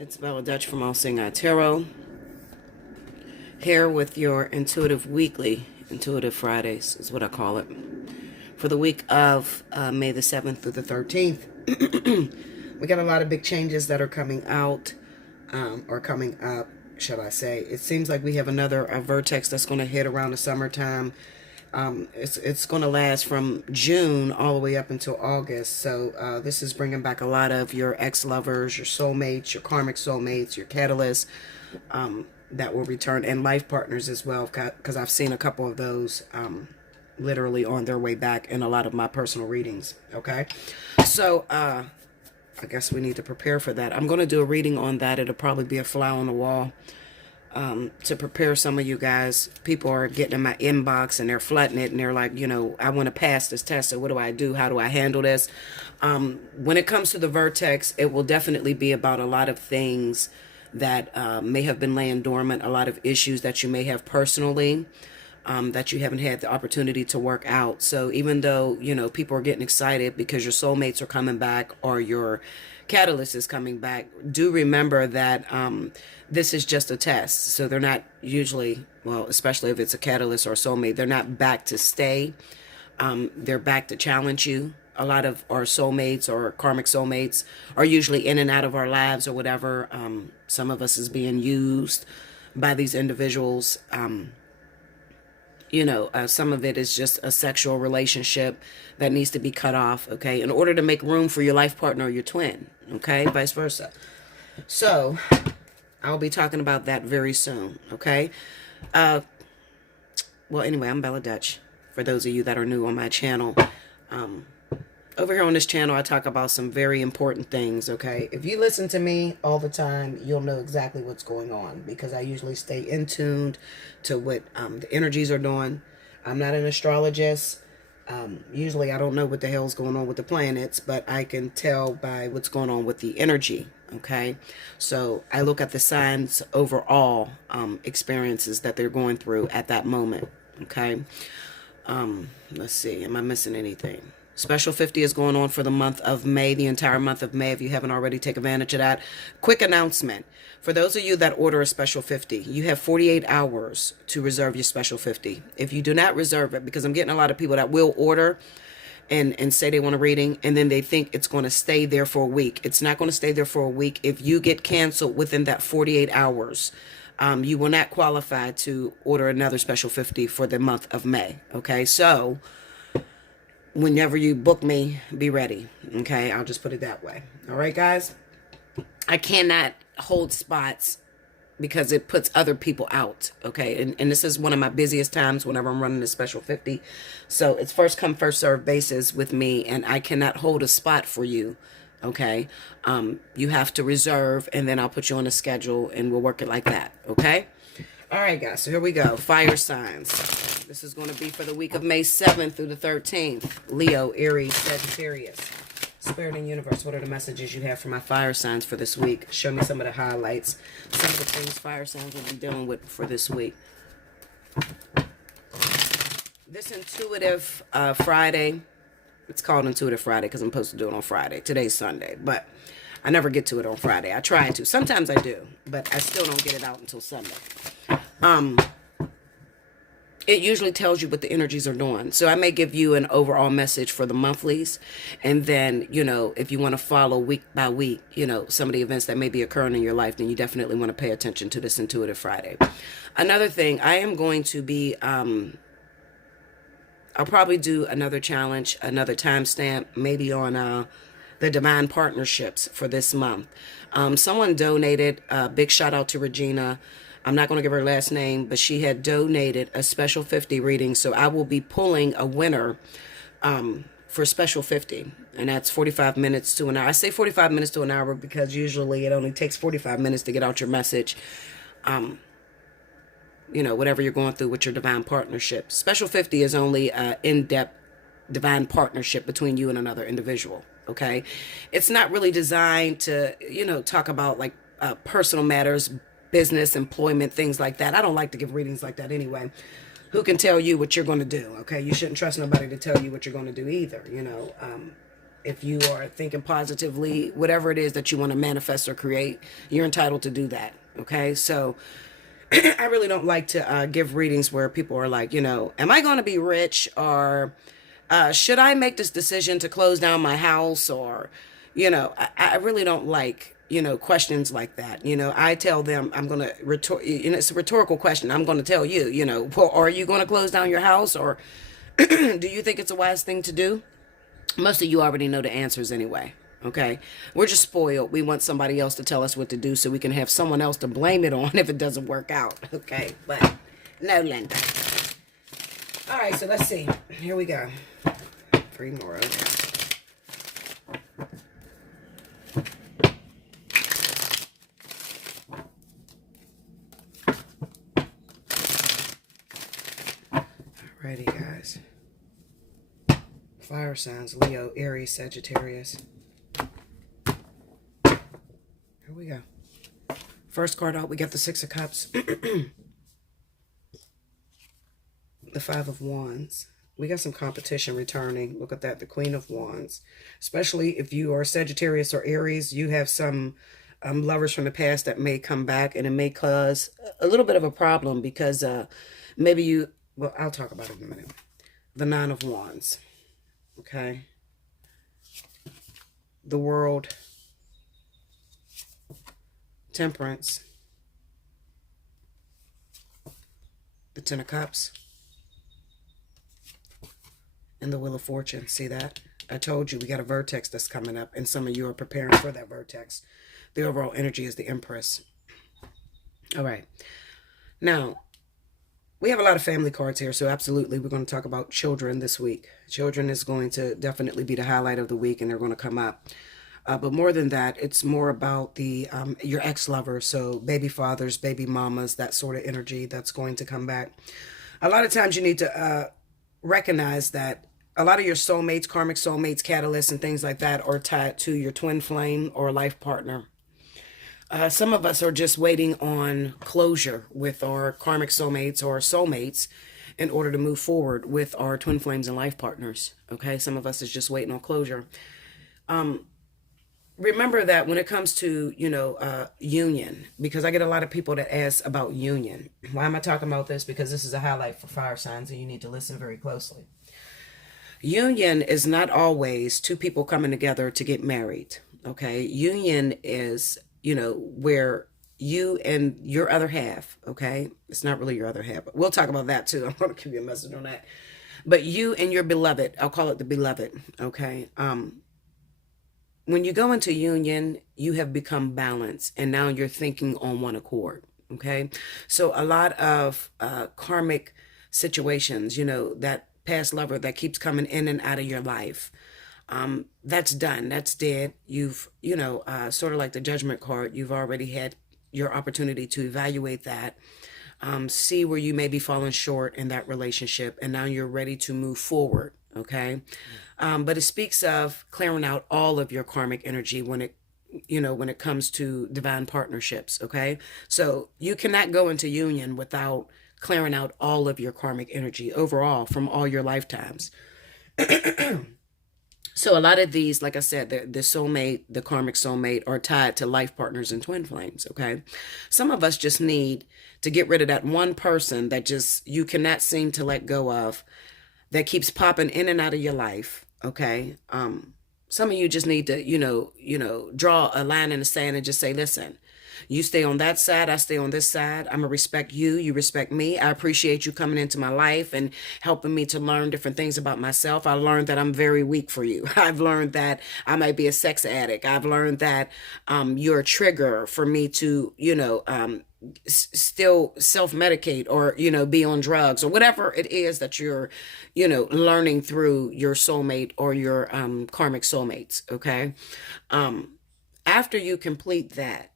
It's Bella Dutch from Allseeingeyetarot, here with your Intuitive Weekly, Intuitive Fridays is what I call it, for the week of May the 7th through the 13th. We got a lot of big changes that are coming out, or coming up, shall I say. It seems like we have another vertex that's going to hit around the summertime. It's going to last from June all the way up until August. So this is bringing back a lot of your ex-lovers, your soulmates, your karmic soulmates, your catalysts that will return, and life partners as well, because I've seen a couple of those literally on their way back in a lot of my personal readings. Okay, so I guess we need to prepare for that. I'm going to do a reading on that. It'll probably be a fly on the wall. To prepare some of you guys. People are getting in my inbox and they're flooding it and they're like, you know, I want to pass this test, so what do I do? How do I handle this? When it comes to the vertex, it will definitely be about a lot of things that may have been laying dormant, a lot of issues that you may have personally, that you haven't had the opportunity to work out. So even though, you know, people are getting excited because your soulmates are coming back or your catalyst is coming back, do remember that this is just a test. So they're not usually, well, especially if it's a catalyst or a soulmate, they're not back to stay. They're back to challenge you. A lot of our soulmates or karmic soulmates are usually in and out of our lives or whatever. Some of us is being used by these individuals. You know, some of it is just a sexual relationship that needs to be cut off, okay, in order to make room for your life partner or your twin, okay, vice versa. So I'll be talking about that very soon, okay? Well, anyway, I'm Bella Dutch, for those of you that are new on my channel. Over here on this channel, I talk about some very important things, okay? If you listen to me all the time, you'll know exactly what's going on, because I usually stay in tuned to what the energies are doing. I'm not an astrologist. Usually I don't know what the hell's going on with the planets, but I can tell by what's going on with the energy, okay? So I look at the signs overall experiences that they're going through at that moment, okay? Let's see, am I missing anything? Special 50 is going on for the month of May, the entire month of May. If you haven't already, take advantage of that. Quick announcement. For those of you that order a Special 50, you have 48 hours to reserve your Special 50. If you do not reserve it, because I'm getting a lot of people that will order and say they want a reading, and then they think it's going to stay there for a week. It's not going to stay there for a week. If you get canceled within that 48 hours, you will not qualify to order another Special 50 for the month of May. Okay, so whenever you book me, be ready. Okay, I'll just put it that way. All right, guys? I cannot hold spots because it puts other people out. Okay, and this is one of my busiest times whenever I'm running a Special 50. So it's first come, first serve basis with me, and I cannot hold a spot for you. Okay, you have to reserve, and then I'll put you on a schedule, and we'll work it like that. Okay? All right, guys, so here we go. Fire signs. This is going to be for the week of May 7th through the 13th. Leo, Aries, Sagittarius. Spirit and universe, what are the messages you have for my fire signs for this week? Show me some of the highlights, some of the things fire signs will be dealing with for this week. This Intuitive Friday, it's called Intuitive Friday because I'm supposed to do it on Friday. Today's Sunday, but I never get to it on Friday. I try to. Sometimes I do, but I still don't get it out until Sunday. It usually tells you what the energies are doing. So I may give you an overall message for the monthlies. And then, you know, if you want to follow week by week, you know, some of the events that may be occurring in your life, then you definitely want to pay attention to this Intuitive Friday. Another thing, I am going to be, I'll probably do another challenge, another timestamp, maybe on the Divine Partnerships for this month. Someone donated, big shout out to Regina. I'm not going to give her last name, but she had donated a Special 50 reading. So I will be pulling a winner for Special 50. And that's 45 minutes to an hour. I say 45 minutes to an hour because usually it only takes 45 minutes to get out your message. You know, whatever you're going through with your divine partnership. Special 50 is only an in-depth divine partnership between you and another individual. Okay? It's not really designed to, you know, talk about like personal matters, business, employment, things like that. I don't like to give readings like that anyway. Who can tell you what you're going to do? Okay, you shouldn't trust nobody to tell you what you're going to do either. You know, If you are thinking positively, whatever it is that you want to manifest or create, you're entitled to do that. Okay. So I really don't like to give readings where people are like, am I going to be rich, or should I make this decision to close down my house, or, I really don't like, questions like that. I tell them I'm going to it's a rhetorical question. I'm going to tell you, well, are you going to close down your house, or do you think it's a wise thing to do? Most of you already know the answers anyway. Okay. We're just spoiled. We want somebody else to tell us what to do so we can have someone else to blame it on if it doesn't work out. Okay. But no, Linda. All right. So let's see. Here we go. 3 more. Okay. Alrighty, guys. Fire signs: Leo, Aries, Sagittarius. Here we go. First card out, we got the 6 of Cups. The 5 of Wands. We got some competition returning. Look at that, the Queen of Wands. Especially if you are Sagittarius or Aries, you have some lovers from the past that may come back, and it may cause a little bit of a problem because maybe you, well, I'll talk about it in a minute. The 9 of Wands. Okay. The World. Temperance. The 10 of Cups. And the Wheel of Fortune. See that? I told you we got a vertex that's coming up, and some of you are preparing for that vertex. The overall energy is the Empress. All right. Now, we have a lot of family cards here, so absolutely we're going to talk about children this week. Children is going to definitely be the highlight of the week, and they're going to come up. But more than that, it's more about the your ex-lovers, so baby fathers, baby mamas, that sort of energy that's going to come back. A lot of times you need to recognize that a lot of your soulmates, karmic soulmates, catalysts, and things like that are tied to your twin flame or life partner. Some of us are just waiting on closure with our karmic soulmates or soulmates in order to move forward with our twin flames and life partners. Okay, some of us is just waiting on closure. Remember that when it comes to, union, because I get a lot of people that ask about union. Why am I talking about this? Because this is a highlight for fire signs, and you need to listen very closely. Union is not always 2 people coming together to get married. Okay, union is, where you and your other half, okay, it's not really your other half, but we'll talk about that too. I'm going to give you a message on that. But you and your beloved, I'll call it the beloved, okay. When you go into union, you have become balanced, and now you're thinking on one accord. Okay. So a lot of karmic situations, that past lover that keeps coming in and out of your life, that's done. That's dead. You've, sort of like the Judgment card, you've already had your opportunity to evaluate that, see where you may be falling short in that relationship, and now you're ready to move forward. Okay. But it speaks of clearing out all of your karmic energy when it comes to divine partnerships. Okay. So you cannot go into union without clearing out all of your karmic energy overall from all your lifetimes. So a lot of these, like I said, the soulmate, the karmic soulmate, are tied to life partners and twin flames. Okay. Some of us just need to get rid of that one person that just you cannot seem to let go of, that keeps popping in and out of your life. Okay. Some of you just need to, draw a line in the sand and just say, listen, you stay on that side, I stay on this side. I'm going to respect you. You respect me. I appreciate you coming into my life and helping me to learn different things about myself. I learned that I'm very weak for you. I've learned that I might be a sex addict. I've learned that you're a trigger for me to, still self-medicate or, be on drugs or whatever it is that you're, learning through your soulmate or your karmic soulmates. Okay. After you complete that,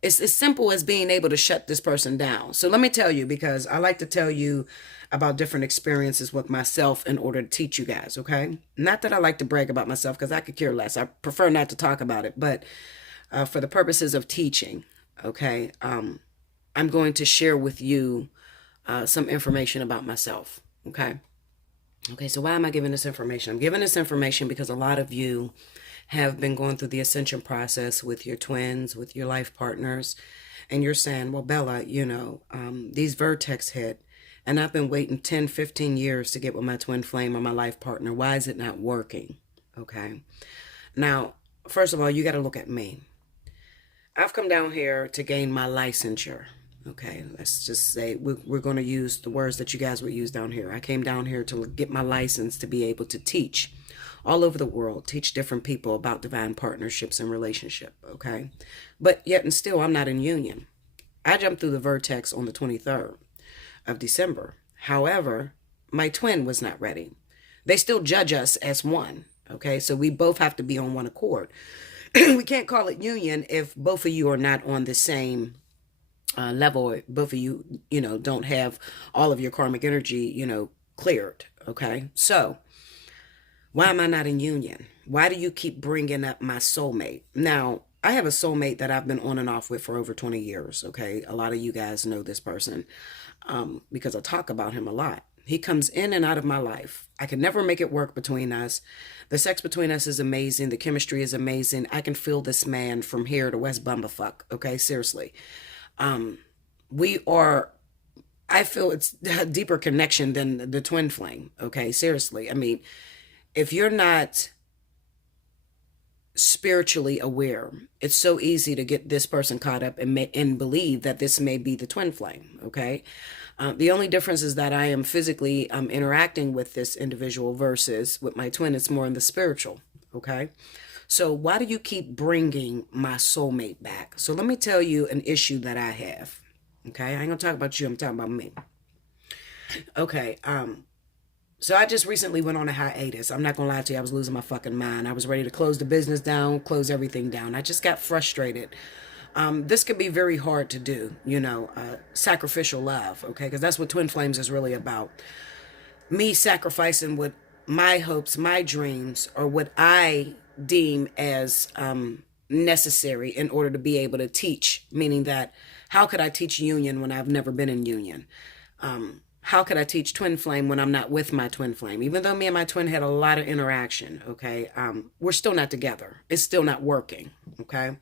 it's as simple as being able to shut this person down. So let me tell you, because I like to tell you about different experiences with myself in order to teach you guys, okay? Not that I like to brag about myself, because I could care less. I prefer not to talk about it. But for the purposes of teaching, okay, I'm going to share with you some information about myself, okay? Okay, so why am I giving this information? I'm giving this information because a lot of you have been going through the ascension process with your twins, with your life partners, and you're saying, well, Bella, these vertex hit, and I've been waiting 10, 15 years to get with my twin flame or my life partner. Why is it not working? Okay. Now, first of all, you got to look at me. I've come down here to gain my licensure. Okay, let's just say we're going to use the words that you guys would use down here. I came down here to get my license to be able to teach all over the world, teach different people about divine partnerships and relationship. Okay, but yet and still, I'm not in union. I jumped through the vertex on the 23rd of December. However, my twin was not ready. They still judge us as one. Okay, so we both have to be on one accord. We can't call it union if both of you are not on the same level. Both of you, don't have all of your karmic energy, cleared. Okay, so why am I not in union? Why do you keep bringing up my soulmate? Now, I have a soulmate that I've been on and off with for over 20 years. Okay, a lot of you guys know this person because I talk about him a lot. He comes in and out of my life. I can never make it work between us. The sex between us is amazing. The chemistry is amazing. I can feel this man from here to West Bumblefuck. Okay, seriously. I feel it's a deeper connection than the twin flame. Okay, seriously. I mean, if you're not spiritually aware, it's so easy to get this person caught up and believe that this may be the twin flame. Okay. The only difference is that I am physically interacting with this individual versus with my twin. It's more in the spiritual. Okay. So why do you keep bringing my soulmate back? So let me tell you an issue that I have. Okay. I ain't gonna talk about you. I'm talking about me. Okay. So I just recently went on a hiatus. I'm not gonna lie to you. I was losing my fucking mind. I was ready to close the business down, close everything down. I just got frustrated. This could be very hard to do, sacrificial love, okay? Because that's what Twin Flames is really about. Me sacrificing what my hopes, my dreams, or what I deem as necessary in order to be able to teach. Meaning that, how could I teach union when I've never been in union? How could I teach twin flame when I'm not with my twin flame? Even though me and my twin had a lot of interaction, okay, we're still not together. It's still not working, okay?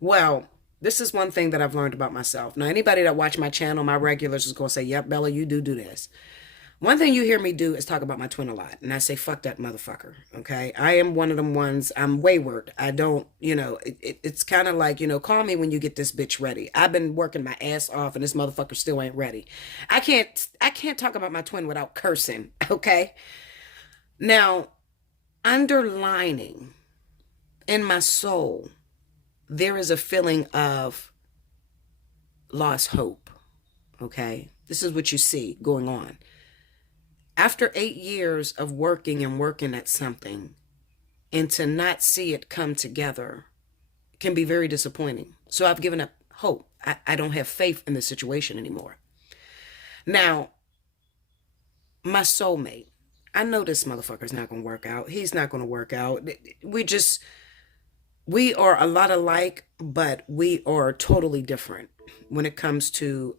Well, this is one thing that I've learned about myself. Now, anybody that watch my channel, my regulars is going to say, yep, Bella, you do this. One thing you hear me do is talk about my twin a lot. And I say, fuck that motherfucker, okay? I am one of them ones, I'm wayward. I don't, it's kind of like, call me when you get this bitch ready. I've been working my ass off and this motherfucker still ain't ready. I can't talk about my twin without cursing, okay? Now, underlining in my soul, there is a feeling of lost hope, okay? This is what you see going on. After 8 years of working at something and to not see it come together can be very disappointing. So I've given up hope. I don't have faith in the situation anymore. Now, my soulmate, I know this motherfucker's not going to work out. He's not going to work out. We are a lot alike, but we are totally different when it comes to,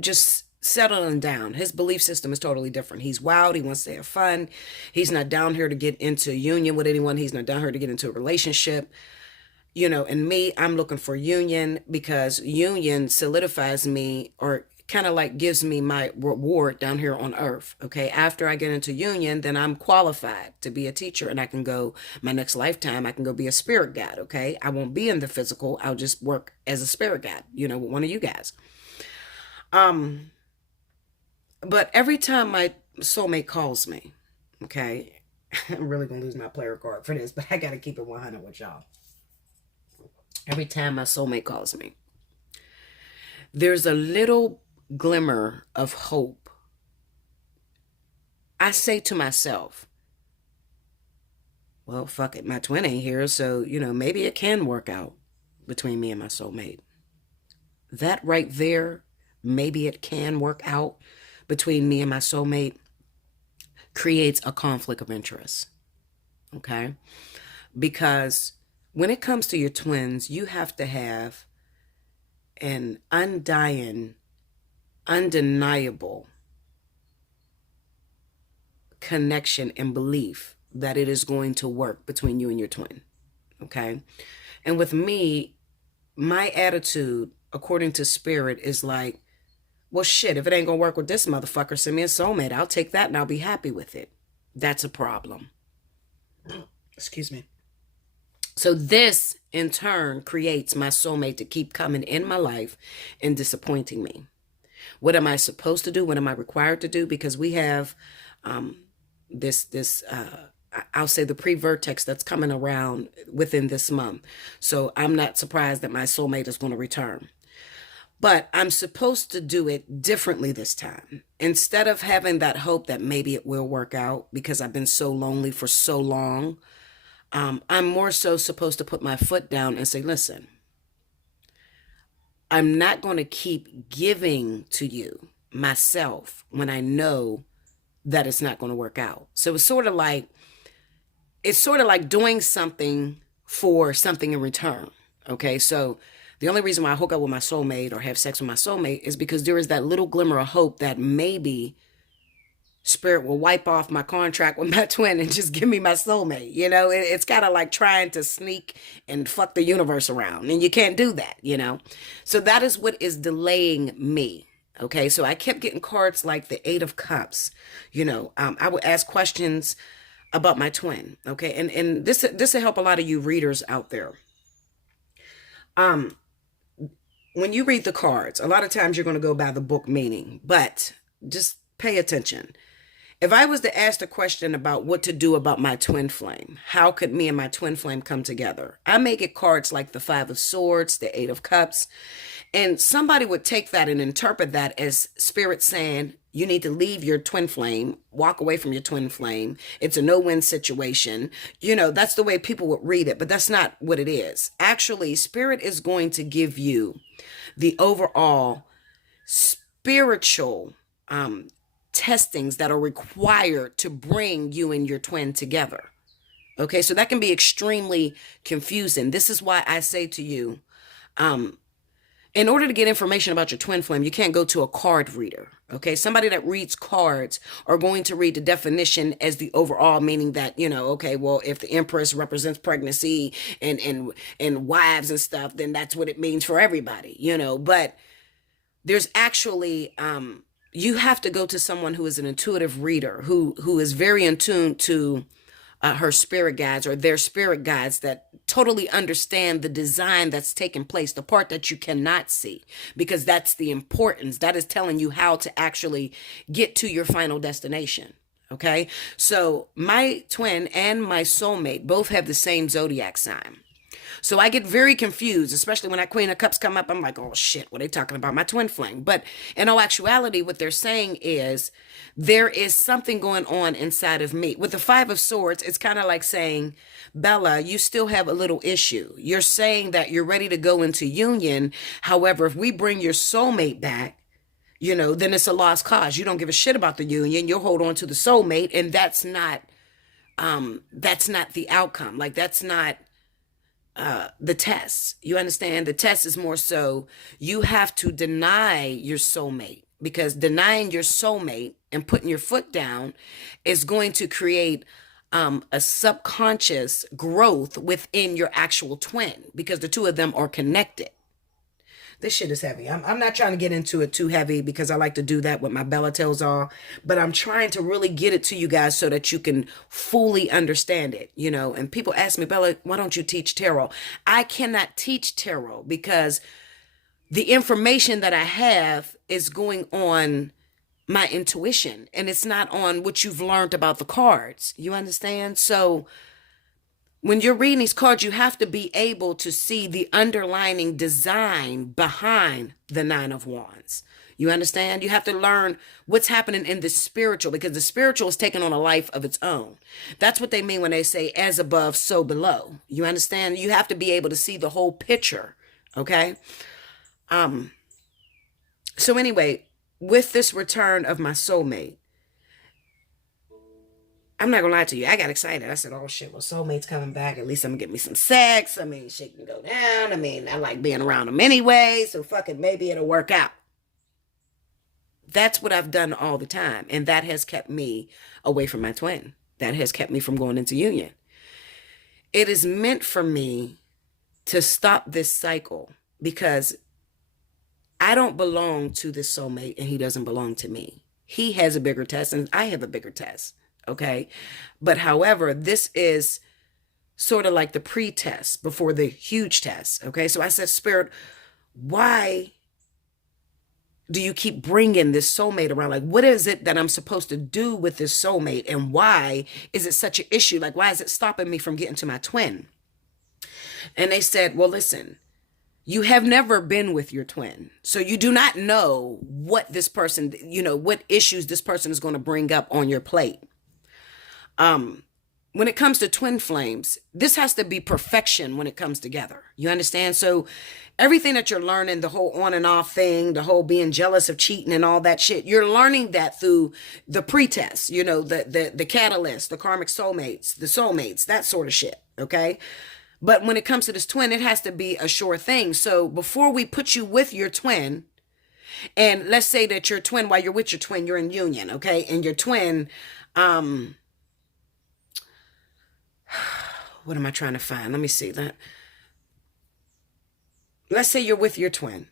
just settling down. His belief system is totally different. He's wild. He wants to have fun. He's not down here to get into union with anyone. He's not down here to get into a relationship. And me, I'm looking for union because union solidifies me or kind of like gives me my reward down here on earth. Okay. After I get into union, then I'm qualified to be a teacher and I can go my next lifetime. I can go be a spirit guide. Okay. I won't be in the physical. I'll just work as a spirit guide, with one of you guys. But every time my soulmate calls me, okay, I'm really going to lose my player card for this, but I got to keep it 100 with y'all. Every time my soulmate calls me, there's a little glimmer of hope. I say to myself, well, fuck it, my twin ain't here, so, maybe it can work out between me and my soulmate. That right there, maybe it can work out between me and my soulmate, creates a conflict of interest, okay? Because when it comes to your twins, you have to have an undying, undeniable connection and belief that it is going to work between you and your twin. Okay. And with me, my attitude, according to spirit, is like, well, shit, if it ain't gonna work with this motherfucker, send me a soulmate. I'll take that and I'll be happy with it. That's a problem. Excuse me. So this, in turn, creates my soulmate to keep coming in my life and disappointing me. What am I supposed to do? What am I required to do? Because we have I'll say the pre-vertex that's coming around within this month. So I'm not surprised that my soulmate is going to return. But I'm supposed to do it differently this time. Instead of having that hope that maybe it will work out because I've been so lonely for so long, I'm more so supposed to put my foot down and say, listen, I'm not going to keep giving to you myself when I know that it's not going to work out. So it's sort of like doing something for something in return. Okay. So the only reason why I hook up with my soulmate or have sex with my soulmate is because there is that little glimmer of hope that maybe spirit will wipe off my contract with my twin and just give me my soulmate. You know, it's kind of like trying to sneak and fuck the universe around, and you can't do that, you know? So that is what is delaying me. Okay. So I kept getting cards like the 8 of Cups, you know, I would ask questions about my twin. Okay. And this will help a lot of you readers out there. When you read the cards, a lot of times you're going to go by the book meaning, but just pay attention. If I was to ask the question about what to do about my twin flame, how could me and my twin flame come together? I may get cards like the 5 of Swords, the 8 of Cups, and somebody would take that and interpret that as spirit saying, you need to leave your twin flame, walk away from your twin flame. It's a no-win situation. You know, that's the way people would read it, but that's not what it is. Actually, spirit is going to give you the overall spiritual testings that are required to bring you and your twin together. Okay, so that can be extremely confusing. This is why I say to you, in order to get information about your twin flame, you can't go to a card reader. Okay, somebody that reads cards are going to read the definition as the overall meaning that, you know, okay, well, if the Empress represents pregnancy and wives and stuff, then that's what it means for everybody, you know. But there's actually you have to go to someone who is an intuitive reader, who is very in tune to her spirit guides or their spirit guides that totally understand the design that's taking place, the part that you cannot see, because that's the importance. That is telling you how to actually get to your final destination. Okay. So my twin and my soulmate both have the same zodiac sign. So I get very confused, especially when that Queen of Cups come up. I'm like, oh shit, what are they talking about? My twin flame. But in all actuality, what they're saying is there is something going on inside of me. With the 5 of Swords, it's kind of like saying, Bella, you still have a little issue. You're saying that you're ready to go into union. However, if we bring your soulmate back, you know, then it's a lost cause. You don't give a shit about the union. You'll hold on to the soulmate, and that's not the outcome. Like, that's not the test. You understand? The test is more so you have to deny your soulmate, because denying your soulmate and putting your foot down is going to create a subconscious growth within your actual twin, because the two of them are connected. This shit is heavy. I'm not trying to get into it too heavy, because I like to do that with my Bella tells all, but I'm trying to really get it to you guys so that you can fully understand it, you know. And people ask me, Bella, why don't you teach tarot? I cannot teach tarot because the information that I have is going on my intuition, and it's not on what you've learned about the cards. You understand? So when you're reading these cards, you have to be able to see the underlying design behind the 9 of Wands. You understand? You have to learn what's happening in the spiritual, because the spiritual is taking on a life of its own. That's what they mean when they say as above, so below. You understand? You have to be able to see the whole picture. Okay? So anyway, with this return of my soulmate, I'm not gonna lie to you, I got excited. I said, oh shit, well, soulmate's coming back. At least I'm gonna get me some sex. I mean, shit can go down. I mean, I like being around them anyway, so fuck it, maybe it'll work out. That's what I've done all the time. And that has kept me away from my twin. That has kept me from going into union. It is meant for me to stop this cycle because I don't belong to this soulmate and he doesn't belong to me. He has a bigger test and I have a bigger test. Okay. But however, this is sort of like the pre-test before the huge test. Okay. So I said, Spirit, why do you keep bringing this soulmate around? Like, what is it that I'm supposed to do with this soulmate? And why is it such an issue? Like, why is it stopping me from getting to my twin? And they said, well, listen, you have never been with your twin. So you do not know what this person, what issues this person is going to bring up on your plate. When it comes to twin flames, this has to be perfection when it comes together. You understand? So everything that you're learning, the whole on and off thing, the whole being jealous of cheating and all that shit, you're learning that through the pretest, the catalyst, the karmic soulmates, the soulmates, that sort of shit. Okay. But when it comes to this twin, it has to be a sure thing. So before we put you with your twin, and let's say that your twin, while you're with your twin, you're in union. Okay. And your twin, what am I trying to find? Let me see that. Let's say you're with your twin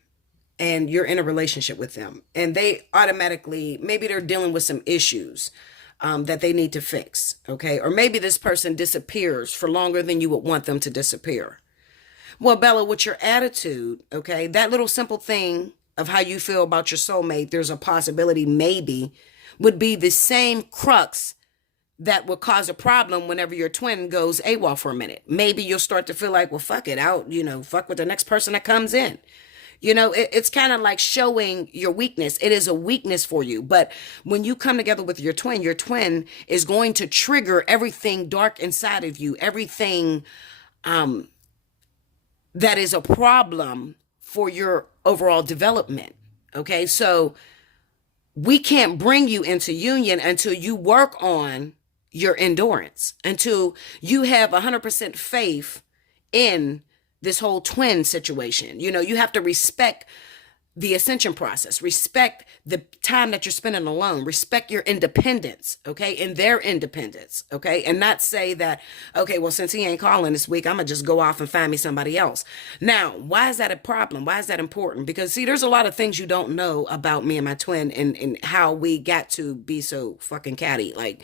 and you're in a relationship with them and they automatically, maybe they're dealing with some issues that they need to fix. Okay. Or maybe this person disappears for longer than you would want them to disappear. Well, Bella, with your attitude, okay, that little simple thing of how you feel about your soulmate, there's a possibility maybe would be the same crux that will cause a problem whenever your twin goes AWOL for a minute. Maybe you'll start to feel like, well, fuck it out, fuck with the next person that comes in. It's kind of like showing your weakness. It is a weakness for you. But when you come together with your twin is going to trigger everything dark inside of you, everything that is a problem for your overall development. Okay, so we can't bring you into union until you work on your endurance, until you have 100% faith in this whole twin situation. You have to respect the ascension process, respect the time that you're spending alone, respect your independence, okay, and their independence, okay, and not say that, okay, well, since he ain't calling this week, I'm gonna just go off and find me somebody else. Now, why is that a problem? Why is that important? Because, see, there's a lot of things you don't know about me and my twin and how we got to be so fucking catty. Like,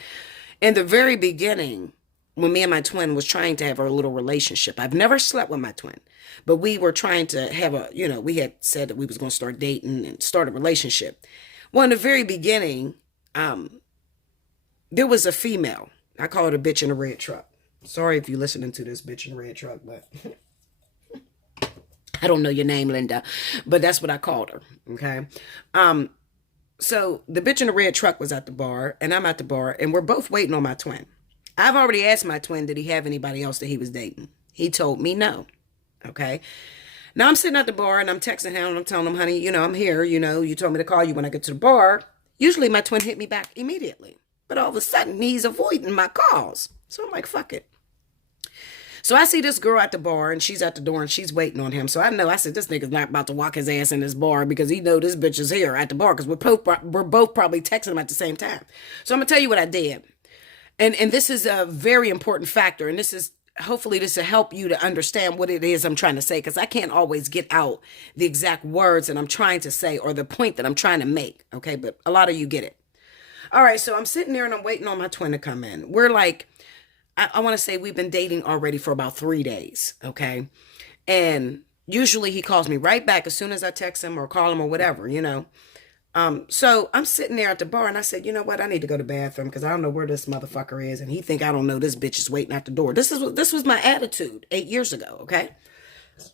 in the very beginning, when me and my twin was trying to have a little relationship, I've never slept with my twin, but we were trying to have we had said that we was going to start dating and start a relationship. Well, in the very beginning, there was a female. I call it a bitch in a red truck. Sorry if you're listening to this, bitch in a red truck, but I don't know your name, Linda, but that's what I called her. Okay. So the bitch in the red truck was at the bar and I'm at the bar and we're both waiting on my twin. I've already asked my twin, did he have anybody else that he was dating? He told me no. Okay. Now I'm sitting at the bar and I'm texting him and I'm telling him, honey, I'm here. You told me to call you when I get to the bar. Usually my twin hit me back immediately. But all of a sudden he's avoiding my calls. So I'm like, fuck it. So I see this girl at the bar and she's at the door and she's waiting on him. So I said, this nigga's not about to walk his ass in this bar because he know this bitch is here at the bar because we're both probably texting him at the same time. So I'm going to tell you what I did. And this is a very important factor. And hopefully this will help you to understand what it is I'm trying to say. Because I can't always get out the exact words that I'm trying to say or the point that I'm trying to make. Okay, but a lot of you get it. All right, so I'm sitting there and I'm waiting on my twin to come in. We're like, I want to say we've been dating already for about 3 days. Okay. And usually he calls me right back as soon as I text him or call him or whatever, So I'm sitting there at the bar and I said, you know what? I need to go to the bathroom because I don't know where this motherfucker is. And he think I don't know this bitch is waiting at the door. This was my attitude 8 years ago. Okay.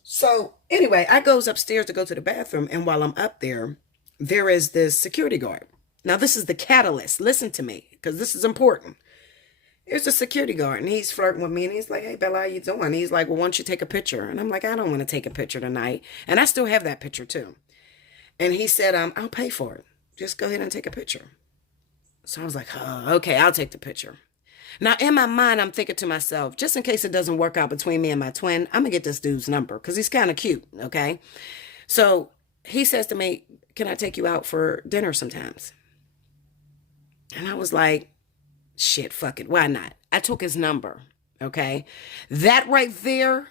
So anyway, I goes upstairs to go to the bathroom. And while I'm up there, there is this security guard. Now this is the catalyst. Listen to me because this is important. Here's a security guard and he's flirting with me and he's like, hey, Bella, how you doing? He's like, well, why don't you take a picture? And I'm like, I don't want to take a picture tonight. And I still have that picture too. And he said, I'll pay for it. Just go ahead and take a picture. So I was like, oh, okay, I'll take the picture. Now, in my mind, I'm thinking to myself, just in case it doesn't work out between me and my twin, I'm going to get this dude's number because he's kind of cute, okay? So he says to me, can I take you out for dinner sometimes? And I was like, shit, fuck it. Why not? I took his number. Okay. That right there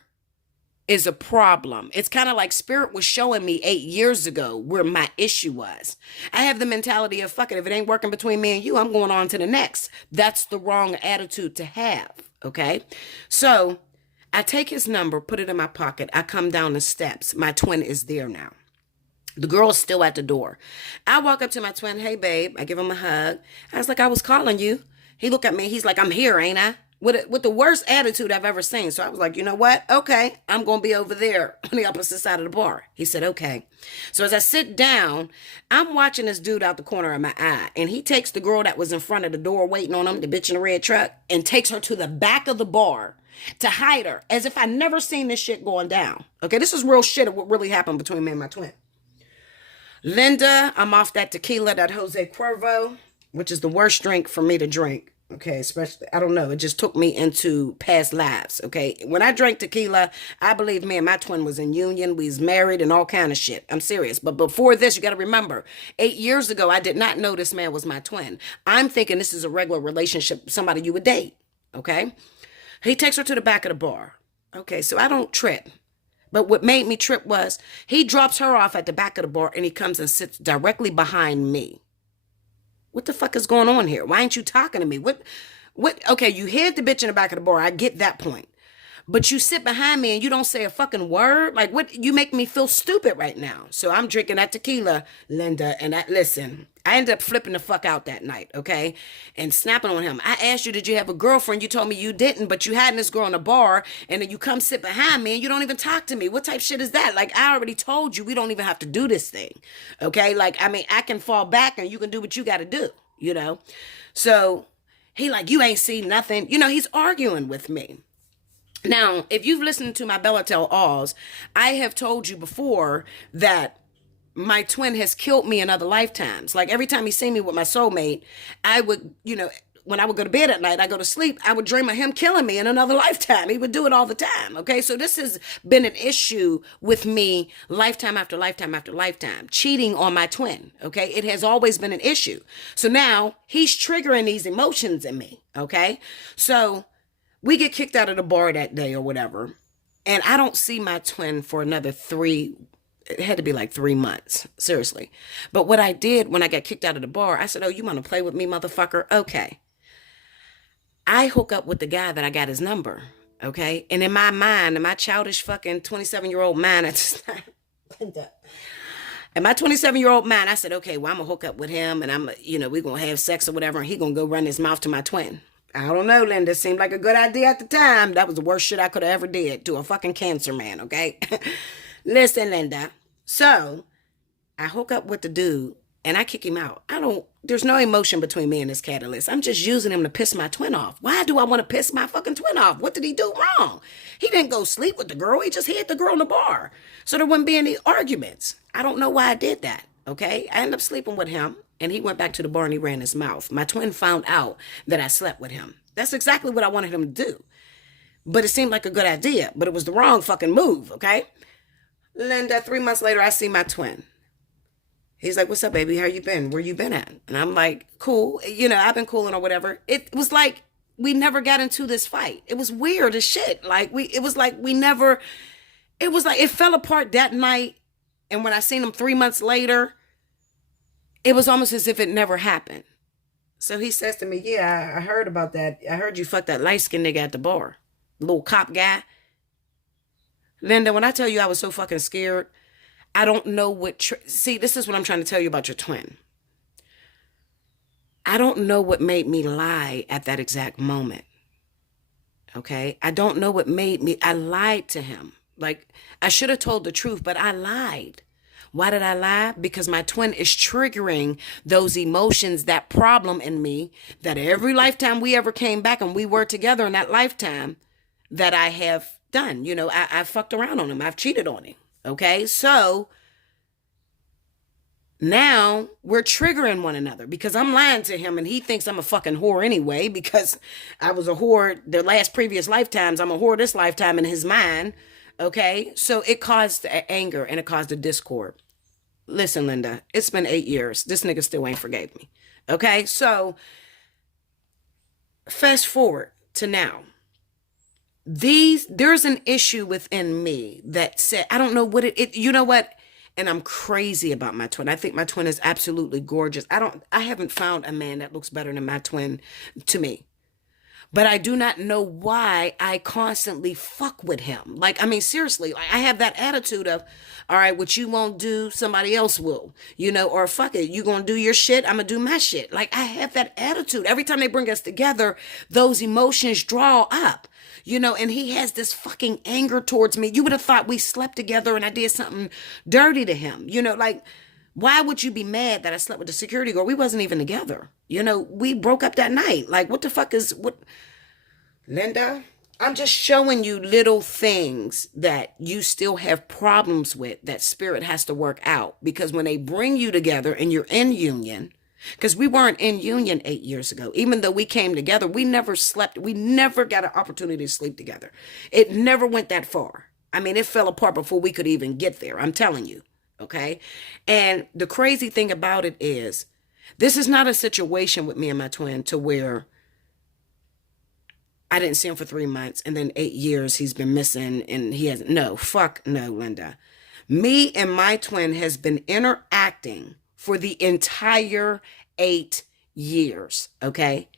is a problem. It's kind of like Spirit was showing me 8 years ago where my issue was. I have the mentality of, fuck it, if it ain't working between me and you, I'm going on to the next. That's the wrong attitude to have, okay? So I take his number, put it in my pocket. I come down the steps. My twin is there now. The girl's still at the door. I walk up to my twin. Hey, babe. I give him a hug. I was like, I was calling you. He looked at me. He's like, I'm here, ain't I? With the worst attitude I've ever seen. So I was like, you know what? Okay, I'm going to be over there on the opposite side of the bar. He said, okay. So as I sit down, I'm watching this dude out the corner of my eye. And he takes the girl that was in front of the door waiting on him, the bitch in the red truck, and takes her to the back of the bar to hide her, as if I never seen this shit going down. Okay, this is real shit of what really happened between me and my twin. Linda, I'm off that tequila, that Jose Cuervo, which is the worst drink for me to drink. Okay, especially, I don't know, it just took me into past lives, okay? When I drank tequila, I believe me and my twin was in union, we was married and all kind of shit. I'm serious. But before this, you got to remember, 8 years ago, I did not know this man was my twin. I'm thinking this is a regular relationship, somebody you would date, okay? He takes her to the back of the bar. Okay, so I don't trip. But what made me trip was he drops her off at the back of the bar and he comes and sits directly behind me. What the fuck is going on here? Why ain't you talking to me? What, okay, you hid the bitch in the back of the bar. I get that point. But you sit behind me and you don't say a fucking word? Like, what? You make me feel stupid right now. So I'm drinking that tequila, Linda, and listen, I ended up flipping the fuck out that night, okay? And snapping on him. I asked you, did you have a girlfriend? You told me you didn't, but you had this girl in a bar, and then you come sit behind me and you don't even talk to me. What type of shit is that? Like, I already told you we don't even have to do this thing, okay? Like, I mean, I can fall back and you can do what you got to do, you know? So he like, you ain't seen nothing. You know, he's arguing with me. Now, if you've listened to my Bella Tell Alls, I have told you before that my twin has killed me in other lifetimes. Like every time he see me with my soulmate, I would, you know, when I would go to bed at night, I go to sleep, I would dream of him killing me in another lifetime. He would do it all the time. Okay. So this has been an issue with me lifetime after lifetime after lifetime, cheating on my twin. Okay. It has always been an issue. So now he's triggering these emotions in me. Okay. So we get kicked out of the bar that day or whatever. And I don't see my twin for another it had to be like 3 months. Seriously. But what I did when I got kicked out of the bar, I said, oh, you want to play with me, motherfucker? Okay. I hook up with the guy that I got his number. Okay. And in my mind, in my childish fucking 27-year-old mind, in my 27-year-old mind, I said, okay, well, I'm going to hook up with him and we're going to have sex or whatever. And he going to go run his mouth to my twin. I don't know, Linda. Seemed like a good idea at the time. That was the worst shit I could have ever did to a fucking cancer man, okay? Listen, Linda. So, I hook up with the dude, and I kick him out. There's no emotion between me and this catalyst. I'm just using him to piss my twin off. Why do I want to piss my fucking twin off? What did he do wrong? He didn't go sleep with the girl. He just hit the girl in the bar. So there wouldn't be any arguments. I don't know why I did that, okay? I ended up sleeping with him. And he went back to the bar and he ran his mouth. My twin found out that I slept with him. That's exactly what I wanted him to do. But it seemed like a good idea. But it was the wrong fucking move, okay? Linda, 3 months later, I see my twin. He's like, what's up, baby? How you been? Where you been at? And I'm like, cool. You know, I've been cooling or whatever. It was like we never got into this fight. It was weird as shit. It was like it fell apart that night. And when I seen him 3 months later, it was almost as if it never happened. So he says to me, yeah, I heard about that. I heard you fucked that light-skinned nigga at the bar. Little cop guy. Linda, when I tell you I was so fucking scared, I don't know what... See, this is what I'm trying to tell you about your twin. I don't know what made me lie at that exact moment. Okay? I don't know what made me... I lied to him. Like, I should have told the truth, but I lied. Why did I lie? Because my twin is triggering those emotions, that problem in me, that every lifetime we ever came back and we were together in that lifetime, that I have done. You know, I fucked around on him. I've cheated on him. Okay? So now we're triggering one another because I'm lying to him and he thinks I'm a fucking whore anyway because I was a whore the last previous lifetimes. I'm a whore this lifetime in his mind. Okay? So it caused anger and it caused a discord. Listen, Linda, it's been 8 years. This nigga still ain't forgave me. Okay, so fast forward to now. There's an issue within me that said, I don't know what you know what? And I'm crazy about my twin. I think my twin is absolutely gorgeous. I haven't found a man that looks better than my twin to me. But I do not know why I constantly fuck with him. Like, I mean, seriously, like I have that attitude of, all right, what you won't do, somebody else will, or fuck it, you gonna do your shit, I'm gonna do my shit. Like, I have that attitude. Every time they bring us together, those emotions draw up, and he has this fucking anger towards me. You would have thought we slept together and I did something dirty to him, like, why would you be mad that I slept with the security guard? We wasn't even together. We broke up that night. Like, what the fuck is what? Linda, I'm just showing you little things that you still have problems with that spirit has to work out. Because when they bring you together and you're in union, because we weren't in union 8 years ago, even though we came together, we never slept. We never got an opportunity to sleep together. It never went that far. I mean, it fell apart before we could even get there. I'm telling you. Okay. And the crazy thing about it is, this is not a situation with me and my twin to where I didn't see him for 3 months and then 8 years he's been missing and he hasn't. No, fuck no, Linda. Me and my twin has been interacting for the entire 8 years. Okay.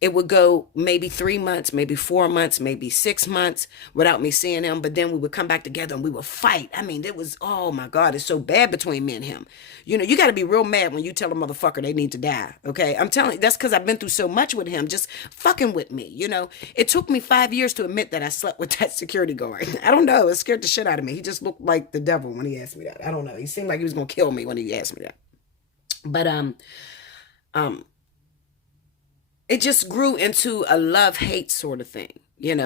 It would go maybe 3 months, maybe 4 months, maybe 6 months without me seeing him. But then we would come back together and we would fight. I mean, it was, oh my God, it's so bad between me and him. You got to be real mad when you tell a motherfucker they need to die. Okay. I'm telling you, that's because I've been through so much with him, just fucking with me. It took me 5 years to admit that I slept with that security guard. I don't know. It scared the shit out of me. He just looked like the devil when he asked me that. I don't know. He seemed like he was going to kill me when he asked me that. But, it just grew into a love-hate sort of thing, and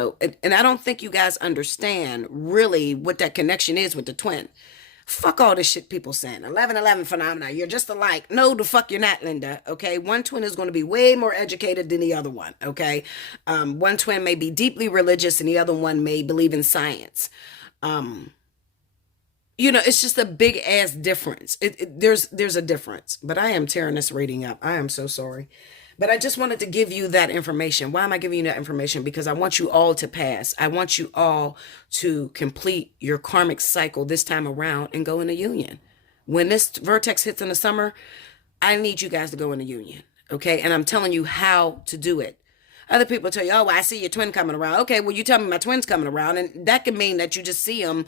I don't think you guys understand really what that connection is with the twin. Fuck all this shit people saying. 11-11 phenomena. You're just alike. No, the fuck you're not, Linda. Okay. One twin is going to be way more educated than the other one. Okay. One twin may be deeply religious and the other one may believe in science. It's just a big ass difference. There's a difference, but I am tearing this reading up. I am so sorry. But I just wanted to give you that information. Why am I giving you that information? Because I want you all to pass. I want you all to complete your karmic cycle this time around and go into union. When this vertex hits in the summer, I need you guys to go into union. Okay. And I'm telling you how to do it. Other people tell you, oh, well, I see your twin coming around. Okay. Well, you tell me my twin's coming around. And that could mean that you just see them,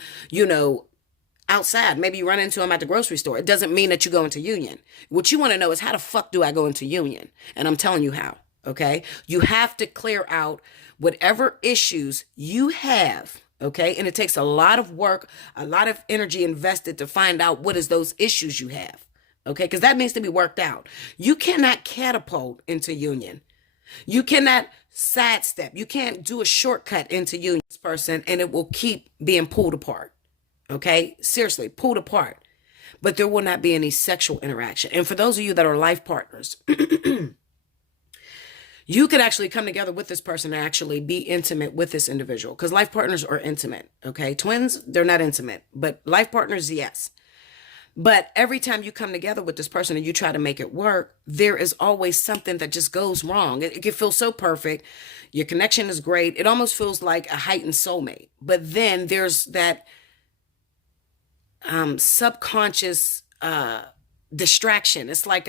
outside. Maybe you run into them at the grocery store. It doesn't mean that you go into union. What you want to know is, how the fuck do I go into union? And I'm telling you how. Okay. You have to clear out whatever issues you have. Okay. And it takes a lot of work, a lot of energy invested to find out what is those issues you have. Okay. Because that needs to be worked out. You cannot catapult into union. You cannot sidestep. You can't do a shortcut into union, this person, and it will keep being pulled apart. Okay, seriously, pulled apart. But there will not be any sexual interaction. And for those of you that are life partners, you could actually come together with this person and actually be intimate with this individual. Because life partners are intimate. Okay, twins, they're not intimate. But life partners, yes. But every time you come together with this person and you try to make it work, there is always something that just goes wrong. It can feel so perfect. Your connection is great. It almost feels like a heightened soulmate. But then there's that subconscious distraction. It's like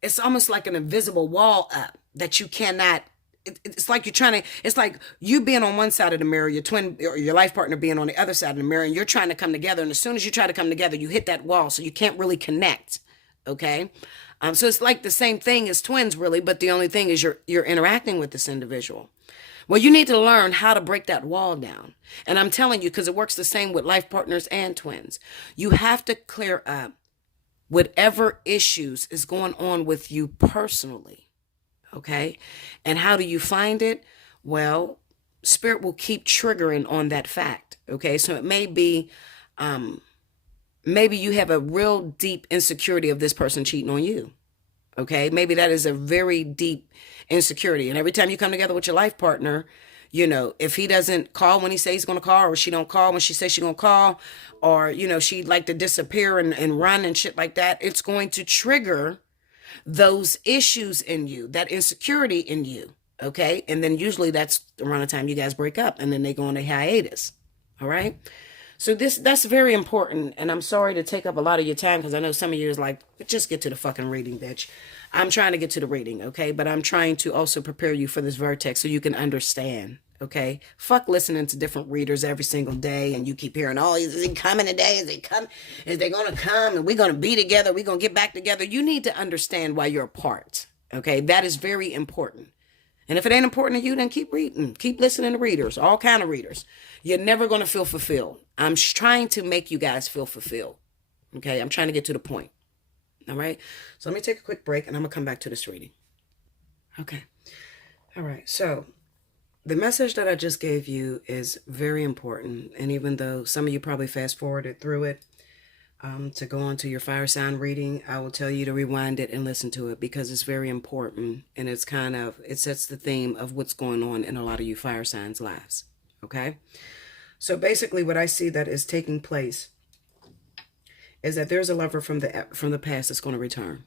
it's almost like an invisible wall up that you cannot. It's like you're trying to. It's like you being on one side of the mirror, your twin or your life partner being on the other side of the mirror, and you're trying to come together. And as soon as you try to come together, you hit that wall, so you can't really connect. Okay, so it's like the same thing as twins, really, but the only thing is you're interacting with this individual. Well, you need to learn how to break that wall down. And I'm telling you, because it works the same with life partners and twins. You have to clear up whatever issues is going on with you personally. Okay? And how do you find it? Well, spirit will keep triggering on that fact. Okay? So it may be, maybe you have a real deep insecurity of this person cheating on you. Okay? Maybe that is a very deep insecurity. And every time you come together with your life partner, If he doesn't call when he says he's going to call, or she don't call when she says she's going to call, or, she'd like to disappear and run and shit like that, it's going to trigger those issues in you, that insecurity in you. Okay. And then usually that's around the time you guys break up, and then they go on a hiatus. All right. So that's very important. And I'm sorry to take up a lot of your time, because I know some of you is like, just get to the fucking reading, bitch. I'm trying to get to the reading. Okay. But I'm trying to also prepare you for this vertex so you can understand. Okay. Fuck listening to different readers every single day. And you keep hearing, oh, is he coming today? Is he coming? Is they going to come? And we're going to be together. We're going to get back together. You need to understand why you're apart. Okay. That is very important. And if it ain't important to you, then keep reading. Keep listening to readers, all kind of readers. You're never going to feel fulfilled. I'm trying to make you guys feel fulfilled. Okay, I'm trying to get to the point. All right, so let me take a quick break, and I'm going to come back to this reading. Okay, all right, so the message that I just gave you is very important. And even though some of you probably fast forwarded through it, to go on to your fire sign reading, I will tell you to rewind it and listen to it, because it's very important, and it sets the theme of what's going on in a lot of you fire signs' lives. Okay, so basically what I see that is taking place is that there's a lover from the past that's going to return.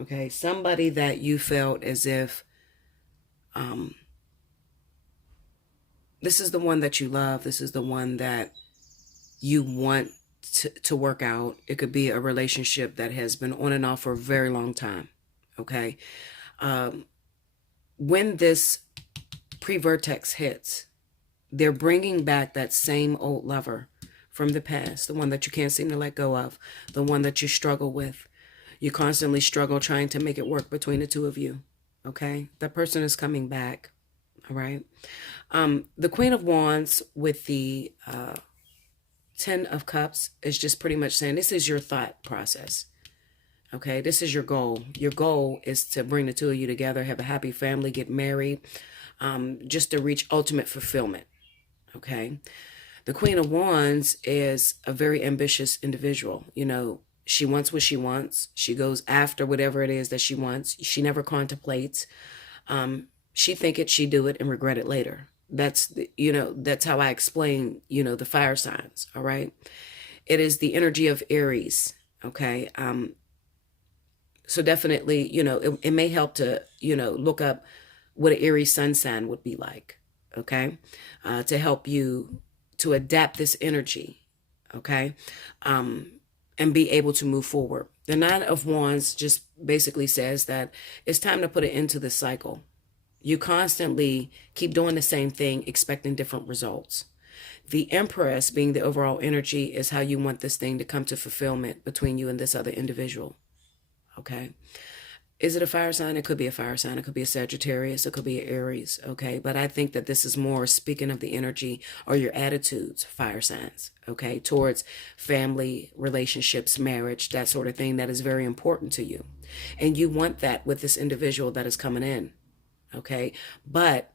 Okay, somebody that you felt as if this is the one that you love, this is the one that you want to work out. It could be a relationship that has been on and off for a very long time. Okay. When this pre-vertex hits, they're bringing back that same old lover from the past, the one that you can't seem to let go of, the one that you struggle with. You constantly struggle trying to make it work between the two of you. Okay. That person is coming back. All right. The Queen of Wands with the, 10 of Cups is just pretty much saying this is your thought process. Okay, this is your goal. Your goal is to bring the two of you together, have a happy family, get married, just to reach ultimate fulfillment. Okay, the Queen of Wands is a very ambitious individual. She wants what she wants. She goes after whatever it is that she wants. She never contemplates. She think it, she do it, and regret it later. That's how I explain, the fire signs. All right. It is the energy of Aries. Okay. So definitely, it may help to, look up what an Aries sun sign would be like. Okay. To help you to adapt this energy. Okay. And be able to move forward. The Nine of Wands just basically says that it's time to put an end to this cycle. You constantly keep doing the same thing, expecting different results. The Empress, being the overall energy, is how you want this thing to come to fulfillment between you and this other individual. Okay. Is it a fire sign? It could be a fire sign. It could be a Sagittarius. It could be an Aries. Okay. But I think that this is more speaking of the energy or your attitudes, fire signs. Okay. Towards family, relationships, marriage, that sort of thing that is very important to you. And you want that with this individual that is coming in. Okay, but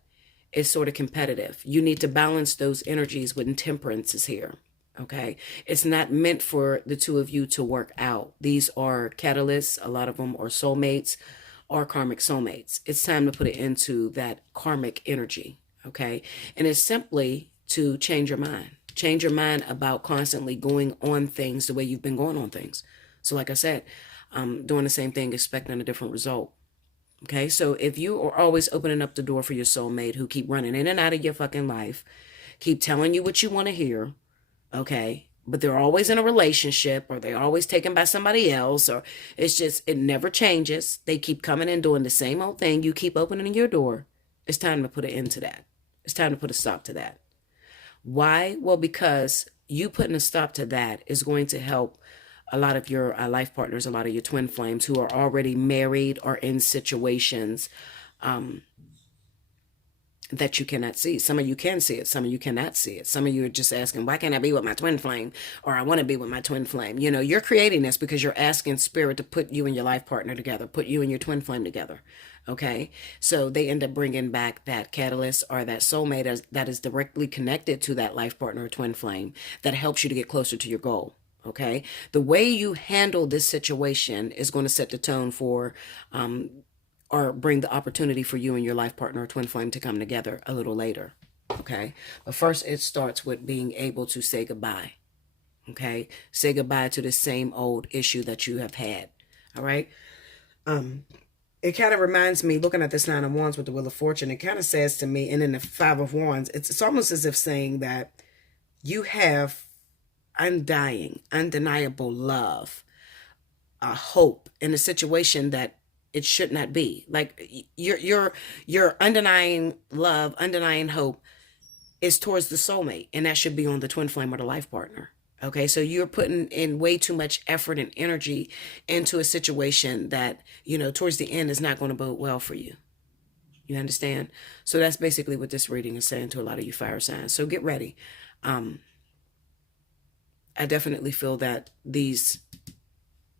it's sort of competitive. You need to balance those energies when temperance is here. Okay, it's not meant for the two of you to work out. These are catalysts. A lot of them are soulmates or karmic soulmates. It's time to put it into that karmic energy. Okay, and it's simply to change your mind. Change your mind about constantly going on things the way you've been going on things. So like I said, doing the same thing, expecting a different result. Okay, so if you are always opening up the door for your soulmate who keep running in and out of your fucking life, keep telling you what you want to hear, okay, but they're always in a relationship, or they're always taken by somebody else, or it's just, it never changes. They keep coming and doing the same old thing. You keep opening your door. It's time to put an end to that. It's time to put a stop to that. Why? Well, because you putting a stop to that is going to help a lot of your life partners, a lot of your twin flames who are already married or in situations that you cannot see. Some of you can see it. Some of you cannot see it. Some of you are just asking, why can't I be with my twin flame? Or I want to be with my twin flame. You're creating this because you're asking spirit to put you and your life partner together, put you and your twin flame together. Okay. So they end up bringing back that catalyst or that soulmate that is directly connected to that life partner or twin flame that helps you to get closer to your goal. Okay. The way you handle this situation is going to set the tone for, or bring the opportunity for you and your life partner or twin flame to come together a little later. Okay. But first, it starts with being able to say goodbye. Okay. Say goodbye to the same old issue that you have had. All right. It kind of reminds me, looking at this Nine of Wands with the Wheel of Fortune, it kind of says to me, and then the Five of Wands, it's almost as if saying that you have undying, undeniable love, hope in a situation that it should not be. Like your undenying love, undenying hope is towards the soulmate, and that should be on the twin flame or the life partner. Okay, so you're putting in way too much effort and energy into a situation that, towards the end is not going to bode well for you. You understand? So that's basically what this reading is saying to a lot of you fire signs. So get ready. I definitely feel that these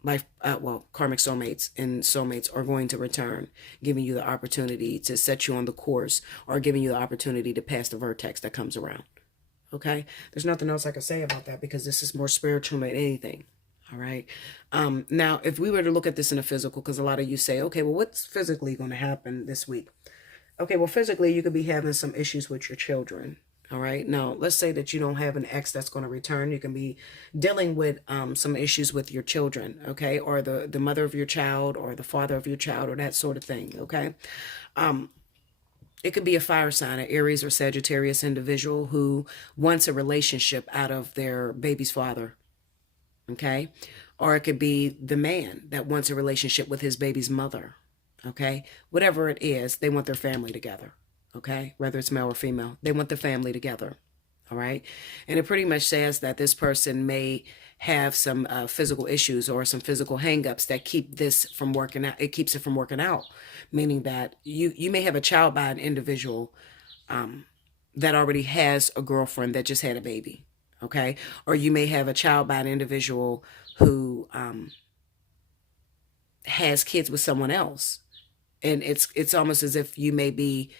karmic soulmates and soulmates are going to return, giving you the opportunity to set you on the course or giving you the opportunity to pass the vertex that comes around. Okay? There's nothing else I can say about that because this is more spiritual than anything. All right? Now, if we were to look at this in a physical, because a lot of you say, okay, well, what's physically going to happen this week? Okay, well, physically, you could be having some issues with your children. All right. Now, let's say that you don't have an ex that's going to return. You can be dealing with some issues with your children, okay, or the mother of your child or the father of your child or that sort of thing, okay. It could be a fire sign, an Aries or Sagittarius individual who wants a relationship out of their baby's father, okay, or it could be the man that wants a relationship with his baby's mother, okay. Whatever it is, they want their family together. Okay, whether it's male or female, they want the family together. All right, and it pretty much says that this person may have some physical issues or some physical hangups that keep this from working out. It keeps it from working out, meaning that you may have a child by an individual that already has a girlfriend that just had a baby. Okay, or you may have a child by an individual who has kids with someone else, and it's almost as if you may be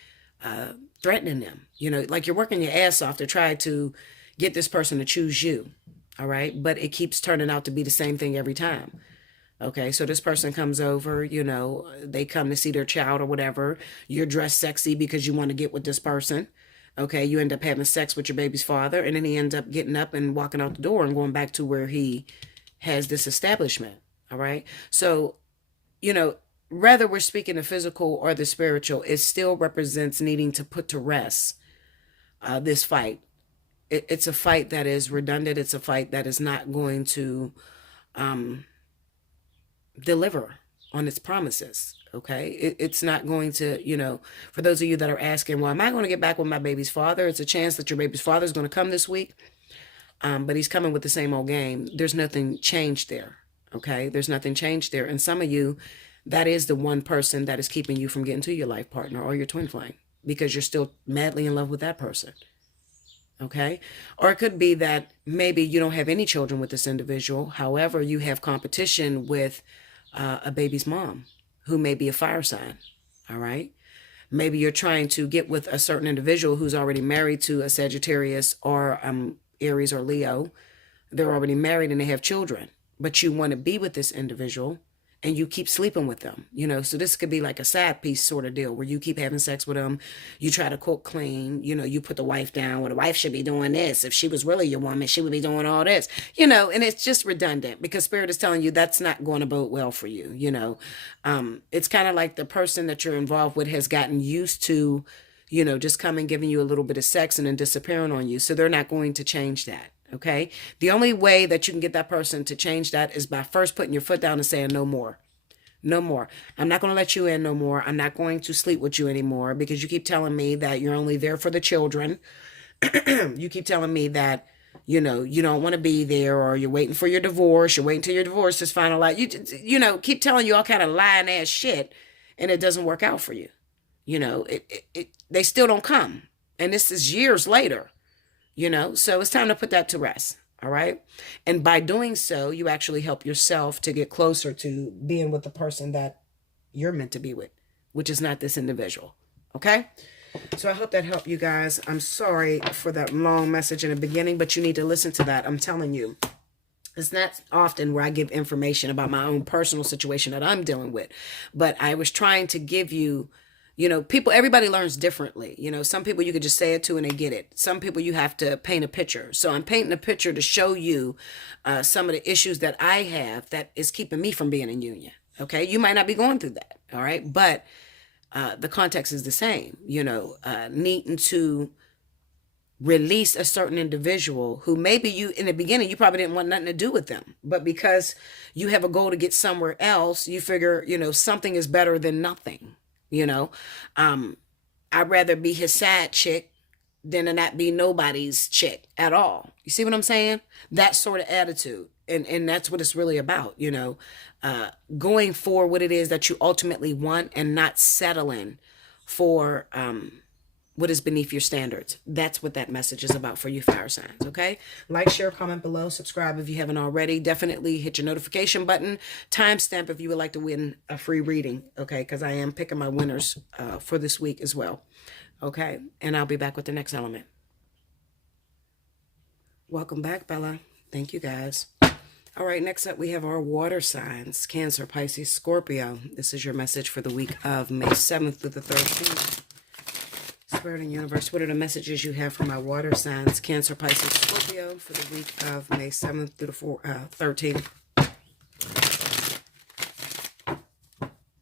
threatening them, like you're working your ass off to try to get this person to choose you. All right. But it keeps turning out to be the same thing every time. Okay. So this person comes over, they come to see their child or whatever. You're dressed sexy because you want to get with this person. Okay. You end up having sex with your baby's father, and then he ends up getting up and walking out the door and going back to where he has this establishment. All right. So, whether we're speaking the physical or the spiritual, it still represents needing to put to rest this fight. It's a fight that is redundant. It's a fight that is not going to deliver on its promises. Okay. It's not going to, for those of you that are asking, well, am I going to get back with my baby's father? It's a chance that your baby's father is going to come this week. But he's coming with the same old game. There's nothing changed there. Okay. There's nothing changed there. And some of you, that is the one person that is keeping you from getting to your life partner or your twin flame because you're still madly in love with that person. Okay. Or it could be that maybe you don't have any children with this individual. However, you have competition with a baby's mom who may be a fire sign. All right. Maybe you're trying to get with a certain individual who's already married to a Sagittarius or Aries or Leo. They're already married and they have children, but you want to be with this individual and you keep sleeping with them, so this could be like a side piece sort of deal where you keep having sex with them. You try to cook clean, you put the wife down. Well, the wife should be doing this. If she was really your woman, she would be doing all this, and it's just redundant because Spirit is telling you that's not going to bode well for you. It's kind of like the person that you're involved with has gotten used to, just coming, giving you a little bit of sex and then disappearing on you. So they're not going to change that. Okay. The only way that you can get that person to change that is by first putting your foot down and saying, no more. No more. I'm not going to let you in no more. I'm not going to sleep with you anymore because you keep telling me that you're only there for the children. You keep telling me that, you don't want to be there, or you're waiting for your divorce. You're waiting till your divorce is finalized. Keep telling you all kind of lying ass shit, and it doesn't work out for you. They still don't come. And this is years later. So it's time to put that to rest. All right. And by doing so, you actually help yourself to get closer to being with the person that you're meant to be with, which is not this individual. Okay. So I hope that helped you guys. I'm sorry for that long message in the beginning, but you need to listen to that. I'm telling you, it's not often where I give information about my own personal situation that I'm dealing with, but I was trying to give you people, everybody learns differently. Some people you could just say it to and they get it. Some people you have to paint a picture. So I'm painting a picture to show you some of the issues that I have that is keeping me from being in union. Okay. You might not be going through that. All right. But the context is the same, needing to release a certain individual who maybe you, in the beginning, you probably didn't want nothing to do with them. But because you have a goal to get somewhere else, you figure, something is better than nothing. I'd rather be his side chick than to not be nobody's chick at all. You see what I'm saying? That sort of attitude. And that's what it's really about, going for what it is that you ultimately want and not settling for what is beneath your standards. That's what that message is about for you fire signs, okay? Like, share, comment below, subscribe if you haven't already. Definitely hit your notification button. Timestamp if you would like to win a free reading, okay? Because I am picking my winners for this week as well, okay? And I'll be back with the next element. Welcome back, Bella. Thank you, guys. All right, next up we have our water signs, Cancer, Pisces, Scorpio. This is your message for the week of May 7th through the 13th. Spirit and Universe, what are the messages you have for my water signs, Cancer, Pisces, Scorpio, for the week of May 7th through the 13th?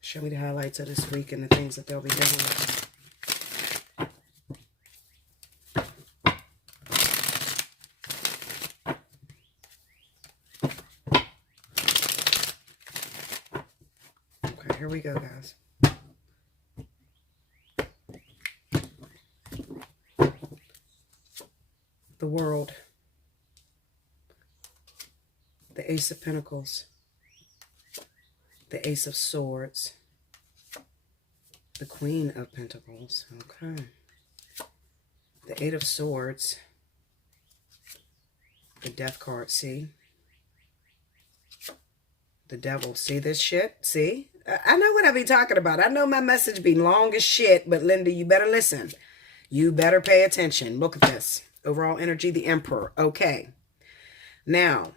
Show me the highlights of this week and the things that they'll be dealing with. Okay, here we go, guys. The World, the Ace of Pentacles, the Ace of Swords, the Queen of Pentacles, okay, the Eight of Swords, the Death card, see, the Devil, see this shit, see, I know what I be talking about. I know my message be long as shit, but Linda, you better listen, you better pay attention. Look at this. Overall energy, the Emperor. Okay. Now,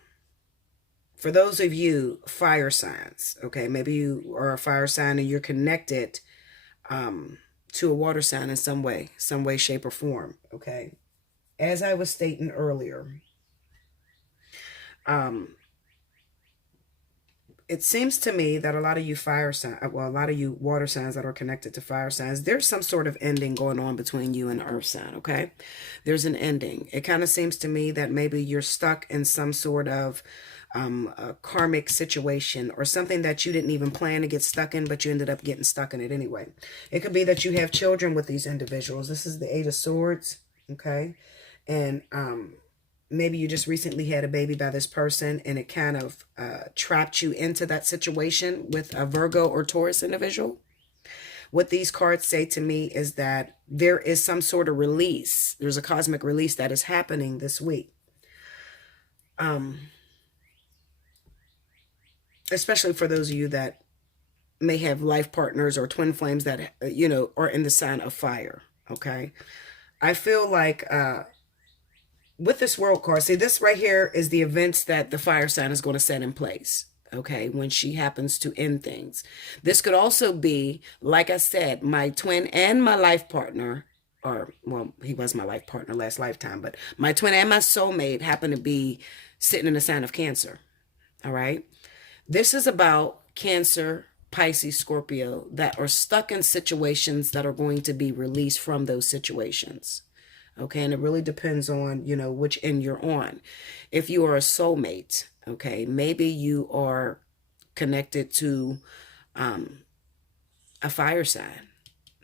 for those of you fire signs, okay, maybe you are a fire sign and you're connected to a water sign in some way, shape, or form, okay? As I was stating earlier, it seems to me that a lot of you fire signs, well, a lot of you water signs that are connected to fire signs, there's some sort of ending going on between you and the earth sign, okay? There's an ending. It kind of seems to me that maybe you're stuck in some sort of a karmic situation or something that you didn't even plan to get stuck in, but you ended up getting stuck in it anyway. It could be that you have children with these individuals. This is the Eight of Swords, okay? And maybe you just recently had a baby by this person and it kind of trapped you into that situation with a Virgo or Taurus individual. What these cards say to me is that there is some sort of release. There's a cosmic release that is happening this week. Especially for those of you that may have life partners or twin flames that, are in the sign of fire, okay? I feel like with this World card, see, this right here is the events that the fire sign is going to set in place, okay, when she happens to end things. This could also be, like I said, my twin and my life partner, or, well, he was my life partner last lifetime, but my twin and my soulmate happen to be sitting in the sign of Cancer, all right? This is about Cancer, Pisces, Scorpio that are stuck in situations that are going to be released from those situations. Okay, and it really depends on, which end you're on. If you are a soulmate, okay, maybe you are connected to a fire sign,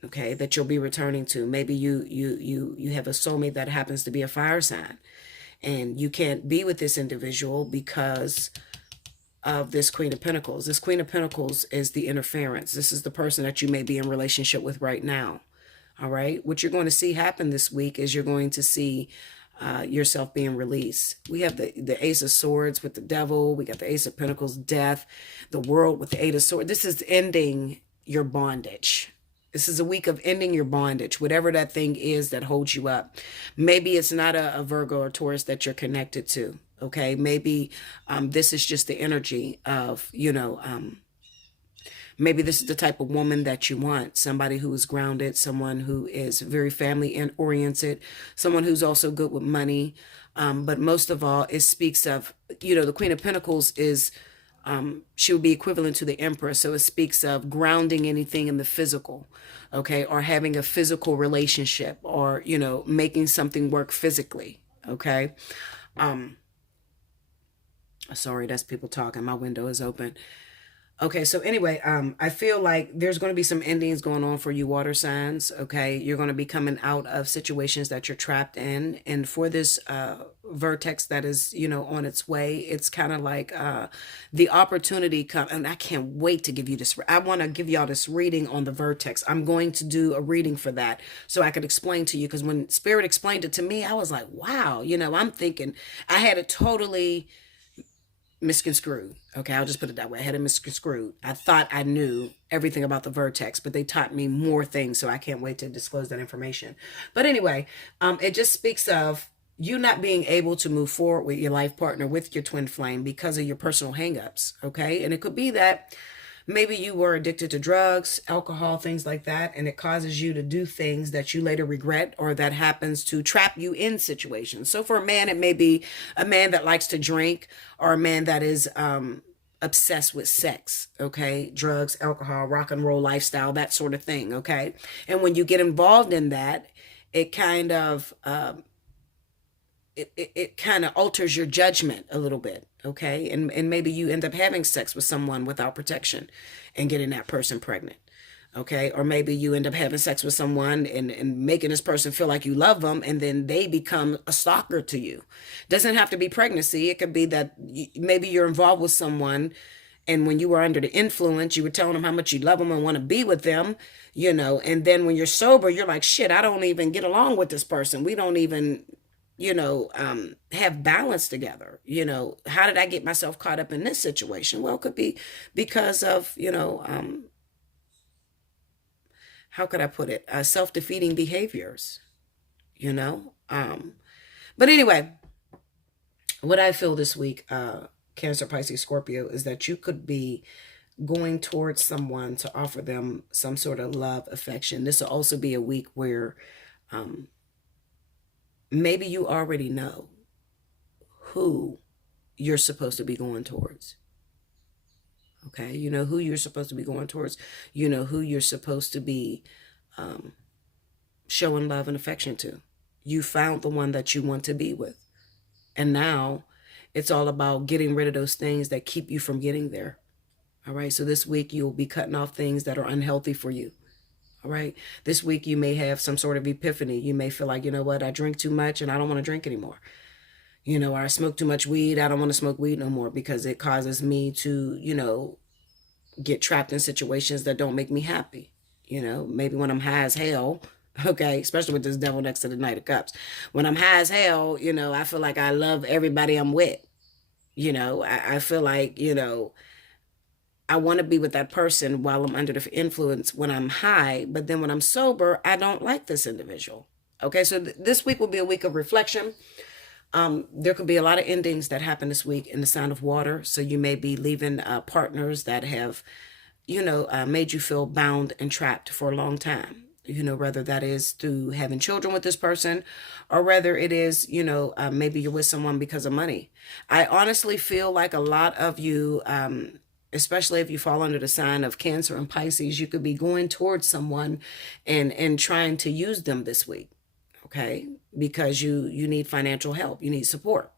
okay, that you'll be returning to. Maybe you have a soulmate that happens to be a fire sign, and you can't be with this individual because of this Queen of Pentacles. This Queen of Pentacles is the interference. This is the person that you may be in relationship with right now. All right. What you're going to see happen this week is you're going to see yourself being released. We have the Ace of Swords with the Devil. We got the Ace of Pentacles, Death, the World with the Eight of Swords. This is ending your bondage. This is a week of ending your bondage, whatever that thing is that holds you up. Maybe it's not a Virgo or Taurus that you're connected to. Okay. Maybe this is just the energy of, Maybe this is the type of woman that you want, somebody who is grounded, someone who is very family and oriented, someone who's also good with money. But most of all, it speaks of, the Queen of Pentacles is, she would be equivalent to the Empress. So it speaks of grounding anything in the physical, okay, or having a physical relationship, or, making something work physically, okay. Sorry, that's people talking. My window is open. Okay, so anyway, I feel like there's going to be some endings going on for you water signs, okay? You're going to be coming out of situations that you're trapped in. And for this vertex that is, on its way, it's kind of like the opportunity come, and I can't wait to give you this. I want to give y'all this reading on the vertex. I'm going to do a reading for that so I could explain to you, because when Spirit explained it to me, I was like, wow, I'm thinking I had it totally misconstrued. Okay, I'll just put it that way. I had it misconstrued. I thought I knew everything about the vertex, but they taught me more things, so I can't wait to disclose that information. But anyway, it just speaks of you not being able to move forward with your life partner, with your twin flame, because of your personal hangups. Okay, and it could be that maybe you were addicted to drugs, alcohol, things like that, and it causes you to do things that you later regret, or that happens to trap you in situations. So for a man, it may be a man that likes to drink, or a man that is obsessed with sex, okay? Drugs, alcohol, rock and roll lifestyle, that sort of thing, okay? And when you get involved in that, it kind of it kind of alters your judgment a little bit, okay? And maybe you end up having sex with someone without protection and getting that person pregnant, okay? Or maybe you end up having sex with someone and making this person feel like you love them, and then they become a stalker to you. Doesn't have to be pregnancy. It could be that maybe you're involved with someone, and when you were under the influence, you were telling them how much you love them and want to be with them, and then when you're sober, you're like, shit, I don't even get along with this person. We don't even have balance together. How did I get myself caught up in this situation? Well, it could be because of, how could I put it? Self-defeating behaviors, you know? But anyway, what I feel this week, Cancer, Pisces, Scorpio, is that you could be going towards someone to offer them some sort of love, affection. This will also be a week where, maybe you already know who you're supposed to be going towards. Okay, you know who you're supposed to be going towards. You know who you're supposed to be showing love and affection to. You found the one that you want to be with. And now it's all about getting rid of those things that keep you from getting there. All right, so this week you'll be cutting off things that are unhealthy for you. All right. This week you may have some sort of epiphany. You may feel like, you know what, I drink too much and I don't want to drink anymore. Or I smoke too much weed. I don't want to smoke weed no more because it causes me to, get trapped in situations that don't make me happy. Maybe when I'm high as hell, okay, especially with this devil next to the Knight of Cups. When I'm high as hell, I feel like I love everybody I'm with. I feel like, I want to be with that person while I'm under the influence when I'm high, but then when I'm sober, I don't like this individual. Okay, so this week will be a week of reflection. There could be a lot of endings that happen this week in the sign of water. So you may be leaving partners that have, made you feel bound and trapped for a long time. Whether that is through having children with this person, or whether it is, maybe you're with someone because of money. I honestly feel like a lot of you, especially if you fall under the sign of Cancer and Pisces, you could be going towards someone and trying to use them this week, okay? Because you need financial help, you need support.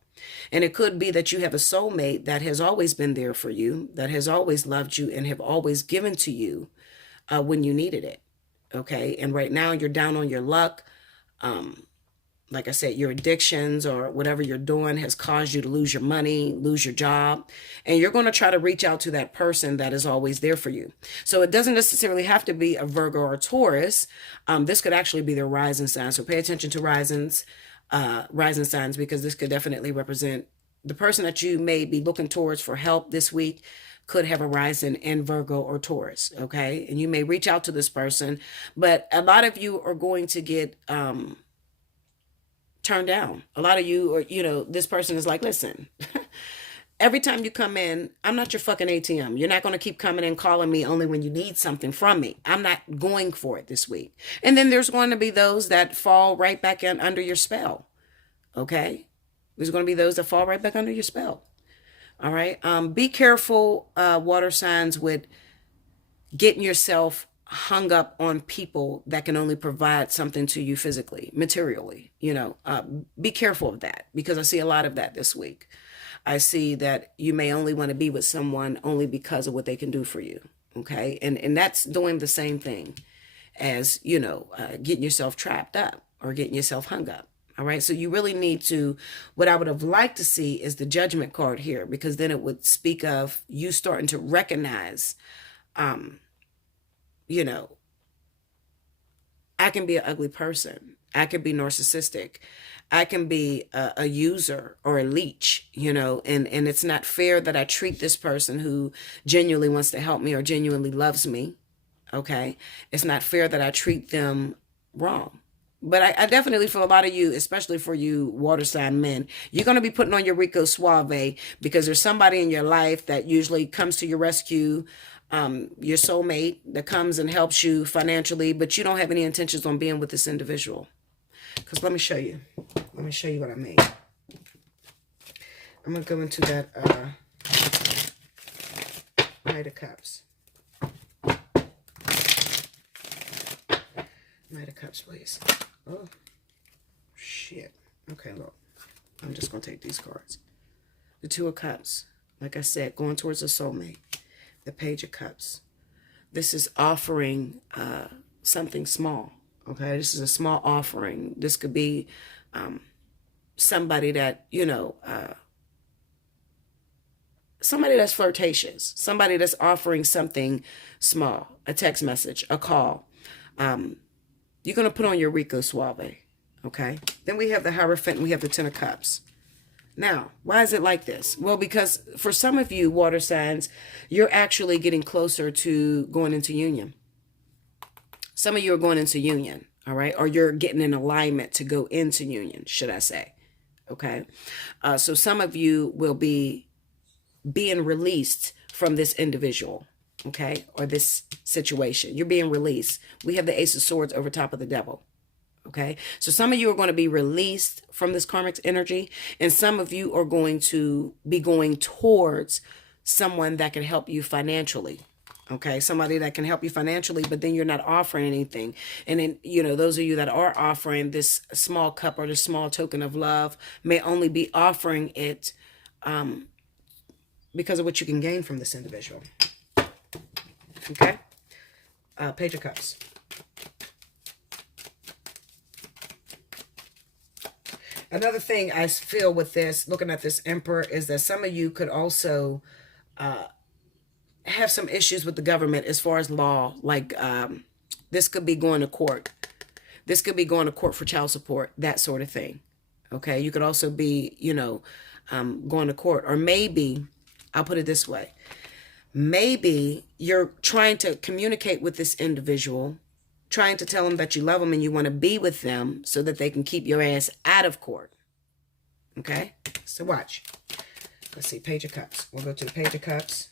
And it could be that you have a soulmate that has always been there for you, that has always loved you and have always given to you when you needed it, okay? And right now you're down on your luck. Like I said, your addictions or whatever you're doing has caused you to lose your money, lose your job, and you're going to try to reach out to that person that is always there for you. So it doesn't necessarily have to be a Virgo or a Taurus. This could actually be their rising sign. So pay attention to rising signs, because this could definitely represent the person that you may be looking towards for help this week. Could have a rising in Virgo or Taurus, okay? And you may reach out to this person, but a lot of you are going to get turned down. A lot of you, or this person is like, listen, Every time you come in, I'm not your fucking ATM. You're not going to keep coming in calling me only when you need something from me. I'm not going for it this week. And then there's going to be those that fall right back in under your spell. Okay? There's going to be those that fall right back under your spell. All right? Be careful, water signs, with getting yourself hung up on people that can only provide something to you physically, materially. Be careful of that, because I see a lot of that this week. I see that you may only want to be with someone only because of what they can do for you. Okay. And that's doing the same thing as, getting yourself trapped up or getting yourself hung up. All right. So you really need to, what I would have liked to see is the Judgment card here, because then it would speak of you starting to recognize, I can be an ugly person. I can be narcissistic. I can be a user or a leech, and it's not fair that I treat this person who genuinely wants to help me or genuinely loves me. Okay. It's not fair that I treat them wrong. But I definitely, for a lot of you, especially for you water sign men, you're going to be putting on your Rico Suave, because there's somebody in your life that usually comes to your rescue, your soulmate that comes and helps you financially, but you don't have any intentions on being with this individual. Because let me show you. Let me show you what I made. I'm going to go into that Knight of Cups. Knight of Cups, please. Oh, shit. Okay, look. I'm just going to take these cards. The Two of Cups. Like I said, going towards a soulmate. The Page of Cups. This is offering something small. Okay, this is a small offering. This could be somebody that, somebody that's flirtatious. Somebody that's offering something small. A text message, a call. You're going to put on your Rico Suave. Okay, then we have the Hierophant and we have the Ten of Cups. Now, why is it like this? Well, because for some of you water signs, you're actually getting closer to going into union. Some of you are going into union, all right? Or you're getting in alignment to go into union, should I say. Okay? So some of you will be being released from this individual, okay? Or this situation. You're being released. We have the Ace of Swords over top of the Devil. Okay, so some of you are going to be released from this karmic energy, and some of you are going to be going towards someone that can help you financially. Okay, somebody that can help you financially, but then you're not offering anything. And then, those of you that are offering this small cup or this small token of love may only be offering it because of what you can gain from this individual. Okay, Page of Cups. Another thing I feel with this, looking at this Emperor, is that some of you could also have some issues with the government as far as law. Like this could be going to court. This could be going to court for child support, that sort of thing. Okay, you could also be, going to court. Or maybe, I'll put it this way. Maybe you're trying to communicate with this individual, trying to tell them that you love them and you want to be with them so that they can keep your ass out of court. Okay? So watch. Let's see. Page of Cups. We'll go to the Page of Cups.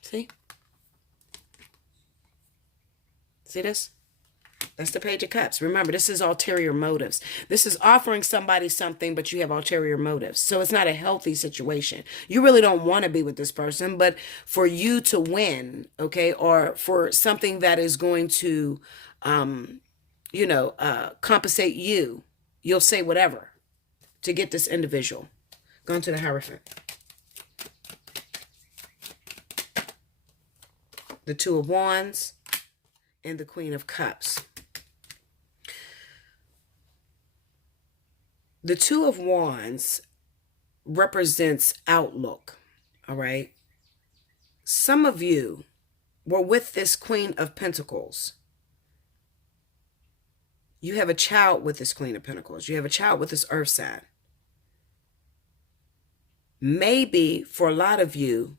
See? See this? That's the Page of Cups. Remember, this is ulterior motives. This is offering somebody something, but you have ulterior motives. So it's not a healthy situation. You really don't want to be with this person, but for you to win, okay, or for something that is going to, compensate you, you'll say whatever to get this individual. Going to the Hierophant. The Two of Wands and the Queen of Cups. The Two of Wands represents outlook, all right? Some of you were with this Queen of Pentacles. You have a child with this Queen of Pentacles. You have a child with this Earth sign. Maybe for a lot of you,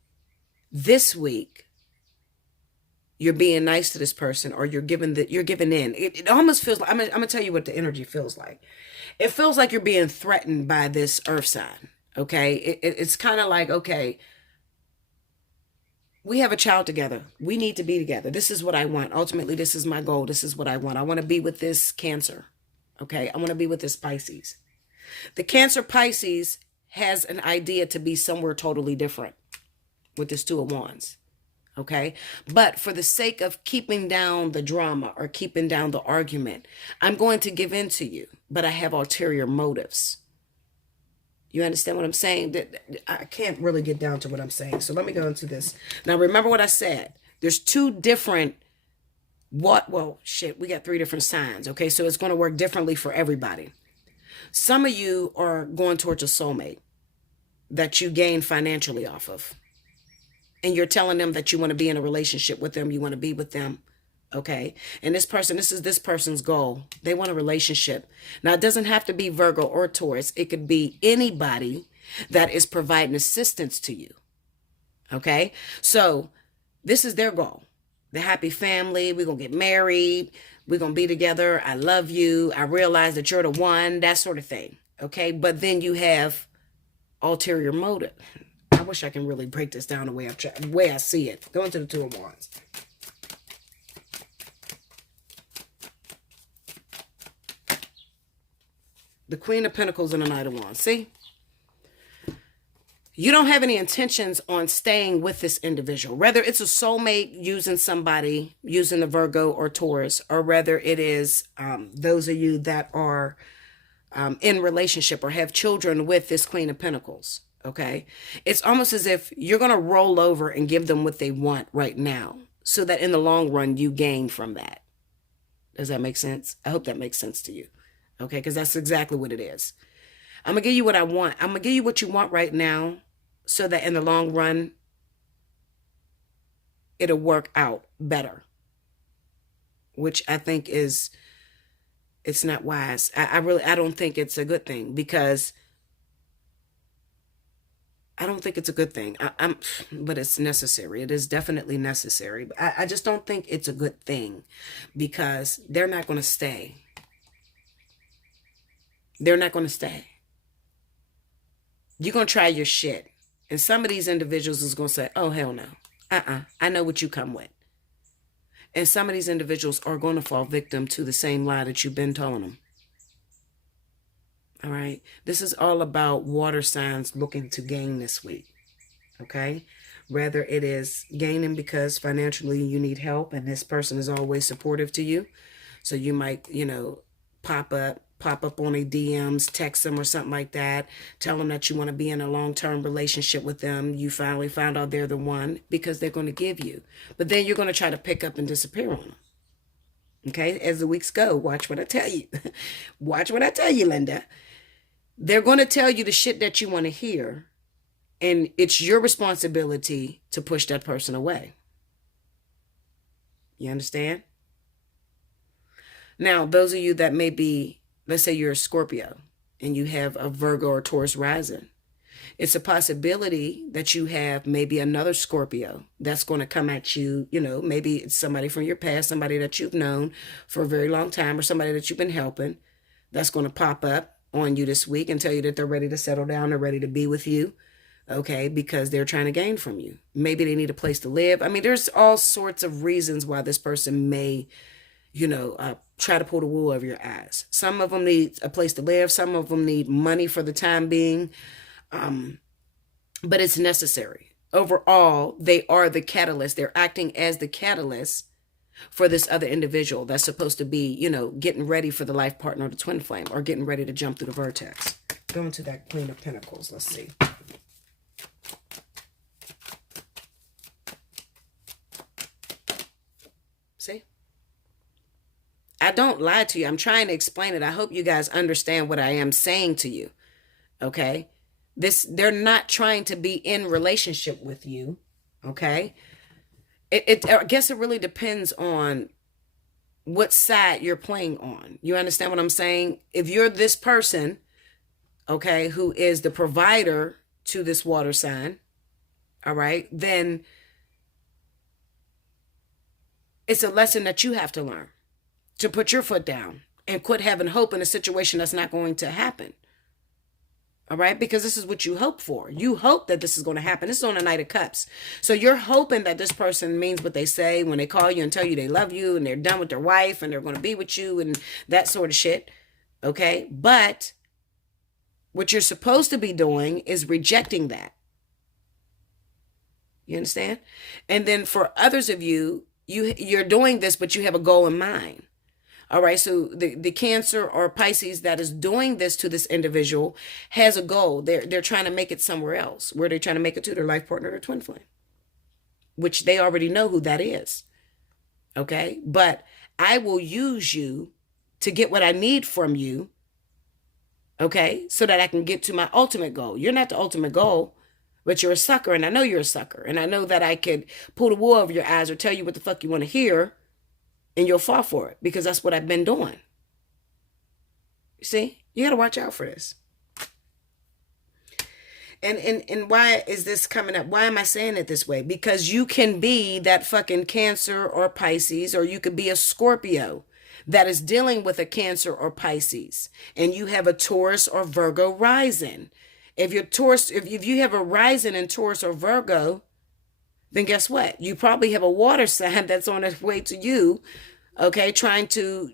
this week, you're being nice to this person, or you're giving in. It almost feels like, I'm gonna tell you what the energy feels like. It feels like you're being threatened by this earth sign. Okay. It's kind of like, okay, we have a child together. We need to be together. This is what I want. Ultimately, this is my goal. This is what I want. I want to be with this Cancer. Okay. I want to be with this Pisces. The Cancer Pisces has an idea to be somewhere totally different with this Two of Wands. Okay. But for the sake of keeping down the drama or keeping down the argument, I'm going to give in to you, but I have ulterior motives. You understand what I'm saying? That I can't really get down to what I'm saying. So let me go into this. Now, remember what I said. There's two different we got three different signs. Okay. So it's going to work differently for everybody. Some of you are going towards a soulmate that you gain financially off of. And you're telling them that you want to be in a relationship with them. You want to be with them. Okay. And this is this person's goal. They want a relationship. Now, it doesn't have to be Virgo or Taurus. It could be anybody that is providing assistance to you. Okay. So this is their goal. The happy family. We're going to get married. We're going to be together. I love you. I realize that you're the one, that sort of thing. Okay. But then you have ulterior motive. I wish I can really break this down the way I see it. Go into the Two of Wands. The Queen of Pentacles and the Knight of Wands. See? You don't have any intentions on staying with this individual. Whether it's a soulmate using somebody, using the Virgo or Taurus, or whether it is those of you that are in relationship or have children with this Queen of Pentacles. Okay. It's almost as if you're going to roll over and give them what they want right now, so that in the long run, you gain from that. Does that make sense? I hope that makes sense to you. Okay. Because that's exactly what it is. I'm going to give you what I want. I'm going to give you what you want right now, so that in the long run, it'll work out better. Which I think it's not wise. I don't think it's a good thing, because I don't think it's a good thing. But it's necessary. It is definitely necessary. But I just don't think it's a good thing, because they're not going to stay. They're not going to stay. You're going to try your shit. And some of these individuals is going to say, oh, hell no. I know what you come with. And some of these individuals are going to fall victim to the same lie that you've been telling them. All right. This is all about water signs looking to gain this week. Okay. Whether it is gaining because financially you need help and this person is always supportive to you. So you might, pop up on their DMs, text them or something like that. Tell them that you want to be in a long-term relationship with them. You finally found out they're the one, because they're going to give you. But then you're going to try to pick up and disappear on them. Okay. As the weeks go, watch what I tell you. Watch what I tell you, Linda. They're going to tell you the shit that you want to hear, and it's your responsibility to push that person away. You understand? Now, those of you that may be, let's say you're a Scorpio and you have a Virgo or Taurus rising, it's a possibility that you have maybe another Scorpio that's going to come at you. Maybe it's somebody from your past, somebody that you've known for a very long time, or somebody that you've been helping, that's going to pop up on you this week and tell you that they're ready to settle down, they're ready to be with you, okay, because they're trying to gain from you. Maybe they need a place to live. I mean, there's all sorts of reasons why this person may, try to pull the wool over your eyes. Some of them need a place to live. Some of them need money for the time being. But it's necessary. Overall, they are the catalyst. They're acting as the catalyst for this other individual that's supposed to be, getting ready for the life partner of the twin flame, or getting ready to jump through the vertex. Going to that Queen of Pentacles. Let's see. See? I don't lie to you. I'm trying to explain it. I hope you guys understand what I am saying to you. Okay? They're not trying to be in relationship with you. Okay? I guess it really depends on what side you're playing on. You understand what I'm saying? If you're this person, okay, who is the provider to this water sign, all right, then It's a lesson that you have to learn to put your foot down and quit having hope in a situation that's not going to happen. All right, because this is what you hope for. You hope that this is going to happen. This is on a Knight of Cups. So you're hoping that this person means what they say when they call you and tell you they love you and they're done with their wife and they're going to be with you and that sort of shit. Okay, but what you're supposed to be doing is rejecting that. You understand? And then for others of you, you're doing this, but you have a goal in mind. All right, so the Cancer or Pisces that is doing this to this individual has a goal. They're trying to make it somewhere else. Where they're trying to make it to their life partner or twin flame, which they already know who that is. Okay, but I will use you to get what I need from you. Okay, so that I can get to my ultimate goal. You're not the ultimate goal, but you're a sucker, and I know you're a sucker, and I know that I could pull the wool over your eyes or tell you what the fuck you want to hear. And you'll fall for it because that's what I've been doing. You see, you got to watch out for this. And why is this coming up? Why am I saying it this way? Because you can be that fucking Cancer or Pisces, or you could be a Scorpio that is dealing with a Cancer or Pisces, and you have a Taurus or Virgo rising. If you're Taurus, if you have a rising in Taurus or Virgo, then guess what? You probably have a water sign that's on its way to you, okay, trying to,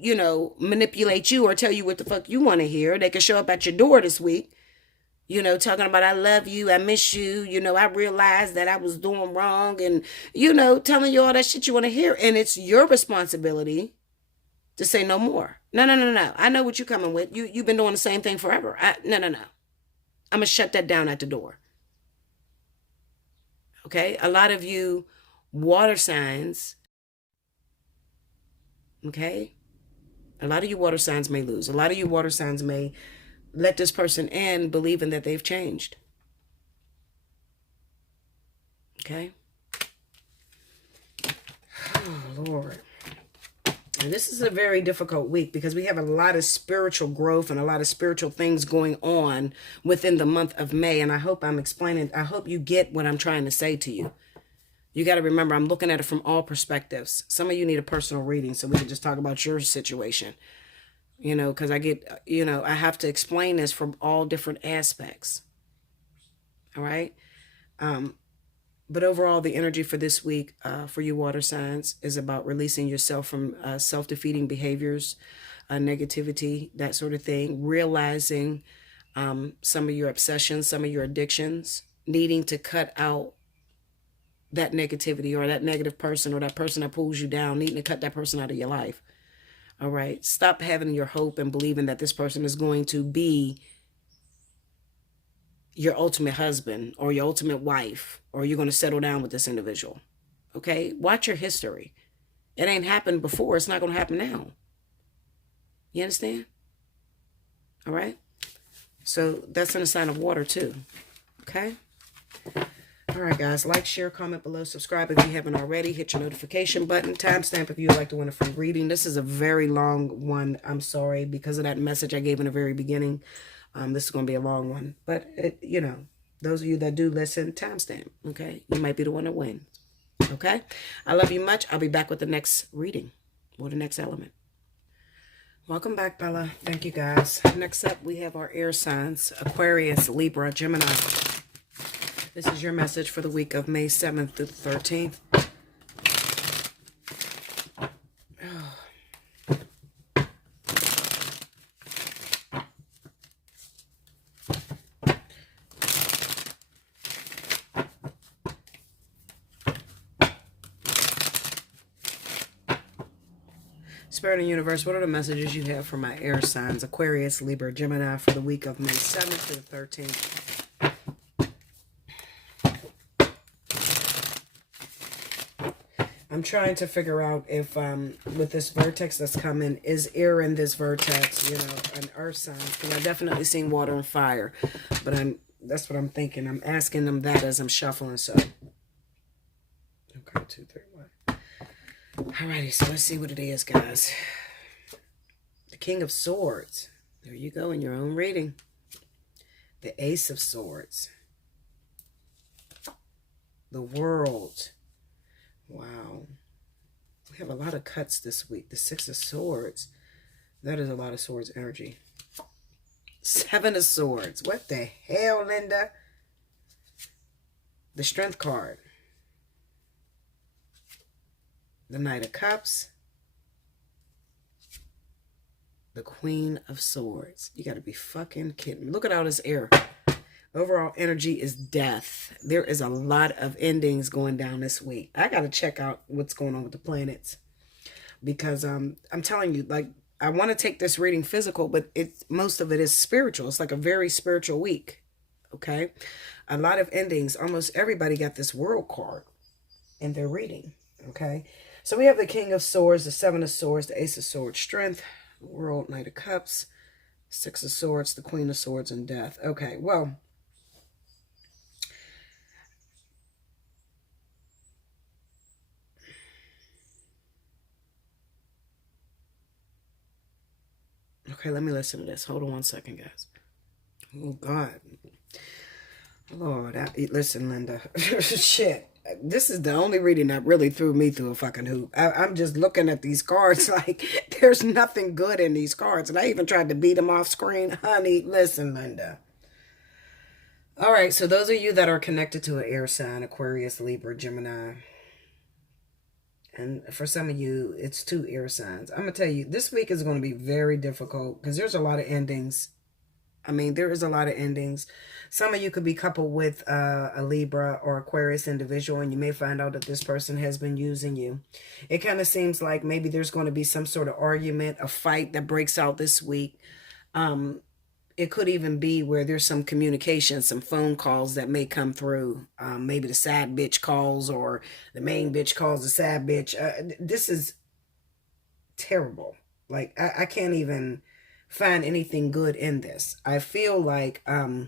manipulate you or tell you what the fuck you want to hear. They could show up at your door this week, talking about, I love you, I miss you, I realized that I was doing wrong, and, telling you all that shit you want to hear. And it's your responsibility to say no more. No. I know what you're coming with. You've been doing the same thing forever. No. I'm going to shut that down at the door. Okay, a lot of you water signs, okay, a lot of you water signs may lose. A lot of you water signs may let this person in believing that they've changed. Okay. Oh, Lord. And this is a very difficult week because we have a lot of spiritual growth and a lot of spiritual things going on within the month of May. And I hope I'm explaining, I hope you get what I'm trying to say to you. You got to remember, I'm looking at it from all perspectives. Some of you need a personal reading so we can just talk about your situation. Because I have to explain this from all different aspects. All right. But overall, the energy for this week for you water signs is about releasing yourself from self-defeating behaviors, negativity, that sort of thing. Realizing some of your obsessions, some of your addictions, needing to cut out that negativity or that negative person or that person that pulls you down, needing to cut that person out of your life. All right. Stop having your hope and believing that this person is going to be your ultimate husband or your ultimate wife, or you're going to settle down with this individual. Okay? Watch your history. It ain't happened before. It's not going to happen now. You understand? All right? So that's in a sign of water too. Okay? All right, guys. Like, share, comment below, subscribe if you haven't already. Hit your notification button. Timestamp if you would like to win a free reading. This is a very long one. I'm sorry because of that message I gave in the very beginning. This is going to be a long one, but those of you that do listen, timestamp, okay? You might be the one to win, okay? I love you much. I'll be back with the next reading or the next element. Welcome back, Bella. Thank you, guys. Next up, we have our air signs, Aquarius, Libra, Gemini. This is your message for the week of May 7th through the 13th. Spirit and Universe, what are the messages you have for my air signs, Aquarius, Libra, Gemini, for the week of May 7th to the 13th? I'm trying to figure out if, with this vertex that's coming, is air in this vertex, an earth sign? Because I've definitely seen water and fire, but that's what I'm thinking. I'm asking them that as I'm shuffling, so. Okay, 2, 3, 1. Alrighty, so let's see what it is, guys. The King of Swords. There you go in your own reading. The Ace of Swords. The World. Wow. We have a lot of cuts this week. The Six of Swords. That is a lot of swords energy. Seven of Swords. What the hell, Linda? The Strength card. The Knight of Cups. The Queen of Swords. You got to be fucking kidding me. Look at all this air. Overall energy is death. There is a lot of endings going down this week. I got to check out what's going on with the planets. Because I'm telling you, like, I want to take this reading physical, but most of it is spiritual. It's like a very spiritual week. Okay? A lot of endings. Almost everybody got this World card in their reading. Okay? So we have the King of Swords, the Seven of Swords, the Ace of Swords, Strength, World, Knight of Cups, Six of Swords, the Queen of Swords, and Death. Okay, well, okay, let me listen to this. Hold on one second, guys. Oh, God. Lord, listen, Linda. Shit. This is the only reading that really threw me through a fucking hoop. I'm just looking at these cards like there's nothing good in these cards. And I even tried to beat them off screen. Honey, listen, Linda. All right, so those of you that are connected to an air sign, Aquarius, Libra, Gemini, and for some of you, it's 2 air signs. I'm going to tell you, this week is going to be very difficult because there's a lot of endings. I mean, there is a lot of endings. Some of you could be coupled with a Libra or Aquarius individual, and you may find out that this person has been using you. It kind of seems like maybe there's going to be some sort of argument, a fight that breaks out this week. It could even be where there's some communication, some phone calls that may come through. Maybe the sad bitch calls or the main bitch calls the sad bitch. This is terrible. Like, I can't even find anything good in this. I feel like there's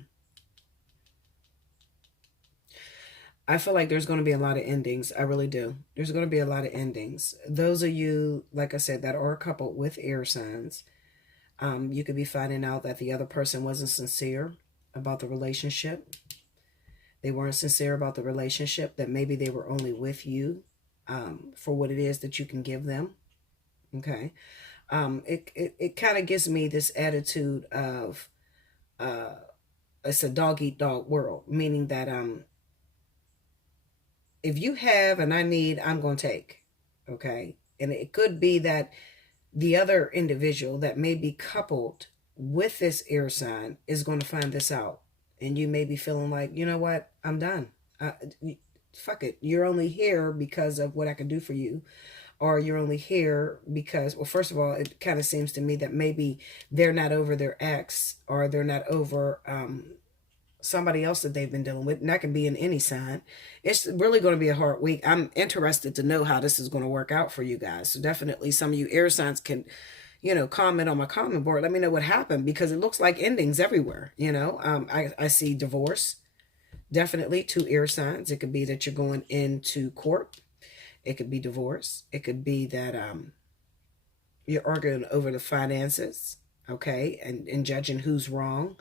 going to be a lot of endings. I really do. There's going to be a lot of endings. Those of you, like I said, that are coupled with air signs, you could be finding out that the other person wasn't sincere about the relationship. They weren't sincere about the relationship, that maybe they were only with you for what it is that you can give them. Okay. It kind of gives me this attitude of it's a dog eat dog world, meaning that if you have and I need, I'm going to take. Okay. And it could be that the other individual that may be coupled with this air sign is going to find this out. And you may be feeling like, you know what? I'm done. Fuck it. You're only here because of what I can do for you. Or you're only here because, well, first of all, it kind of seems to me that maybe they're not over their ex, or they're not over somebody else that they've been dealing with. And that can be in any sign. It's really going to be a hard week. I'm interested to know how this is going to work out for you guys. So definitely some of you air signs can, comment on my comment board. Let me know what happened, because it looks like endings everywhere. I see divorce. Definitely 2 air signs. It could be that you're going into court. It could be divorce. It could be that you're arguing over the finances, okay, and judging who's wrong,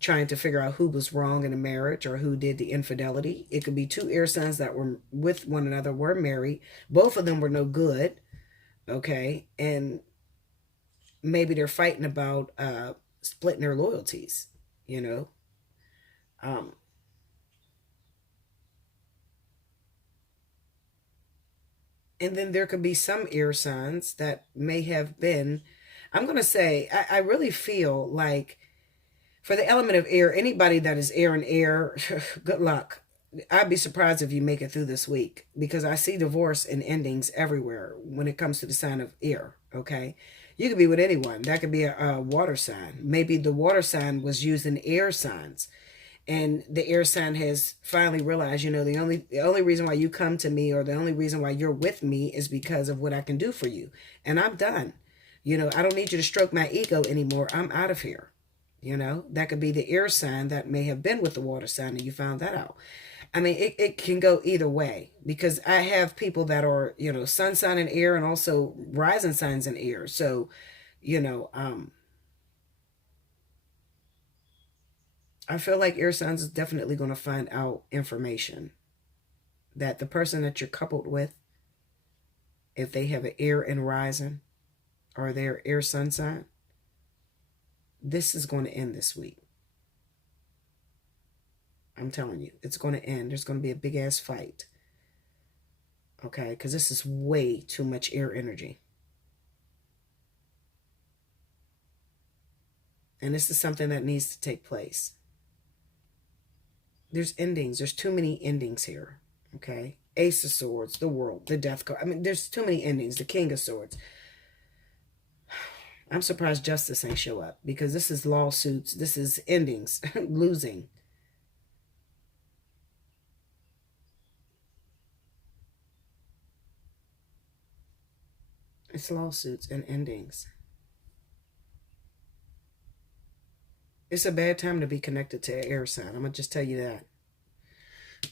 trying to figure out who was wrong in a marriage or who did the infidelity. It could be 2 air signs that were with one another, were married. Both of them were no good, okay, and maybe they're fighting about splitting their loyalties, And then there could be some air signs that may have been, I'm going to say, I really feel like for the element of air, anybody that is air and air, good luck. I'd be surprised if you make it through this week, because I see divorce and endings everywhere when it comes to the sign of air, okay? You could be with anyone. That could be a water sign. Maybe the water sign was used in air signs. And the air sign has finally realized, the only reason why you come to me, or the only reason why you're with me, is because of what I can do for you. And I'm done. I don't need you to stroke my ego anymore. I'm out of here. That could be the air sign that may have been with the water sign, and you found that out. I mean, it can go either way, because I have people that are, sun sign in air, and also rising signs in air. So, I feel like air signs is definitely going to find out information that the person that you're coupled with if they have an air and rising or their air sun sign, this is going to end this week. I'm telling you, it's going to end. There's going to be a big ass fight. Okay, because this is way too much air energy. And this is something that needs to take place. There's endings. There's too many endings here. Okay. Ace of Swords, the World, the Death card. I mean, there's too many endings. The King of Swords. I'm surprised justice ain't show up, because this is lawsuits. This is endings. Losing. It's lawsuits and endings. It's a bad time to be connected to an air sign. I'm going to just tell you that.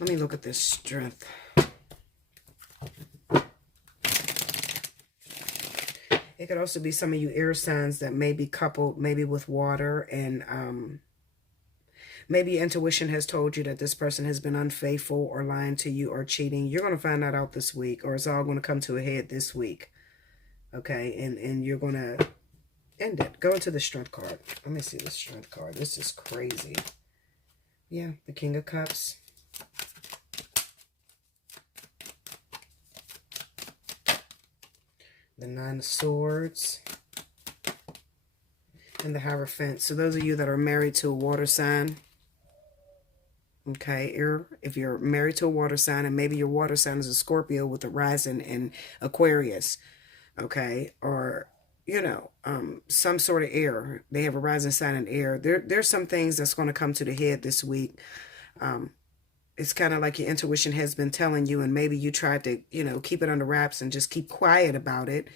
Let me look at this strength. It could also be some of you air signs that may be coupled maybe with water, and maybe your intuition has told you that this person has been unfaithful or lying to you or cheating. You're going to find that out this week, or it's all going to come to a head this week. Okay, and you're going to end it. Go into the Strength card. Let me see the Strength card. This is crazy. Yeah, the King of Cups. The Nine of Swords. And the Hierophant. So those of you that are married to a water sign, okay, if you're married to a water sign, and maybe your water sign is a Scorpio with a rising in Aquarius, okay, or, you know, some sort of air. They have a rising sign in air. There's some things that's going to come to the head this week. It's kind of like your intuition has been telling you, and maybe you tried to, you know, keep it under wraps and just keep quiet about it,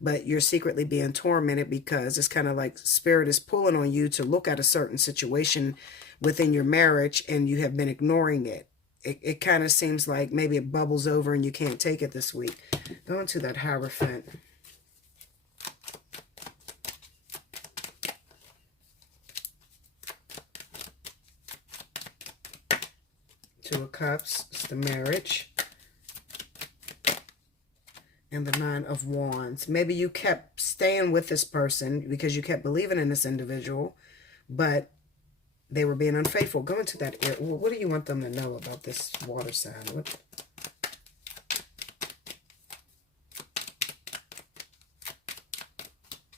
but you're secretly being tormented because it's kind of like spirit is pulling on you to look at a certain situation within your marriage, and you have been ignoring it. It kind of seems like maybe it bubbles over and you can't take it this week. Go into that Hierophant. Two of Cups, it's the marriage. And the Nine of Wands. Maybe you kept staying with this person because you kept believing in this individual, but they were being unfaithful. Go into that air. What do you want them to know about this water sign? What?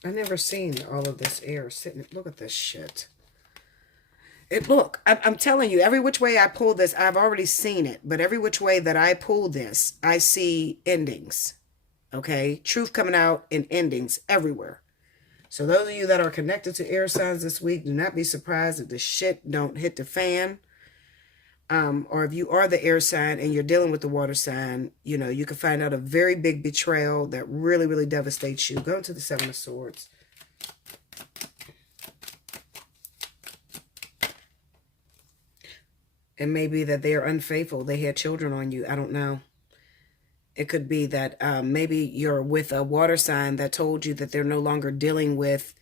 I've never seen all of this air sitting. Look at this shit. I'm telling you, every which way I pull this, I've already seen it, but every which way that I pull this, I see endings. Okay? Truth coming out in endings everywhere. So those of you that are connected to air signs this week, do not be surprised if the shit don't hit the fan. Or if you are the air sign and you're dealing with the water sign, you know, you can find out a very big betrayal that really, really devastates you. Go into the Seven of Swords. It may be that they are unfaithful. They had children on you. I don't know. It could be that maybe you're with a water sign that told you that they're no longer dealing with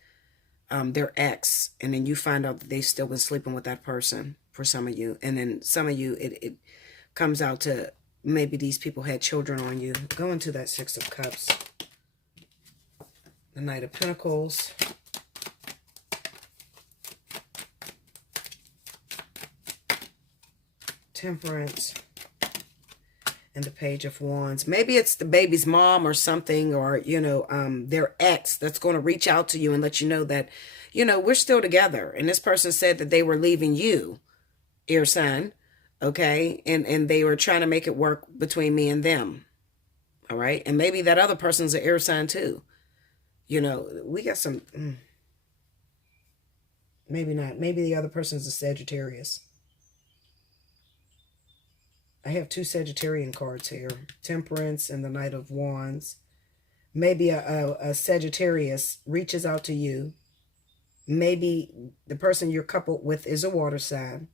their ex. And then you find out that they've still been sleeping with that person for some of you. And then some of you, it comes out to maybe these people had children on you. Go into that Six of Cups. The Knight of Pentacles. Temperance. And the Page of Wands. Maybe it's the baby's mom or something, or, you know, their ex that's going to reach out to you and let you know that, you know, we're still together. And this person said that they were leaving you, air sign, okay? And they were trying to make it work between me and them, all right? And maybe that other person's an air sign too. You know, we got some, maybe not. Maybe the other person's a Sagittarius. I have two Sagittarian cards here. Temperance and the Knight of Wands. Maybe a Sagittarius reaches out to you. Maybe the person you're coupled with is a water sign.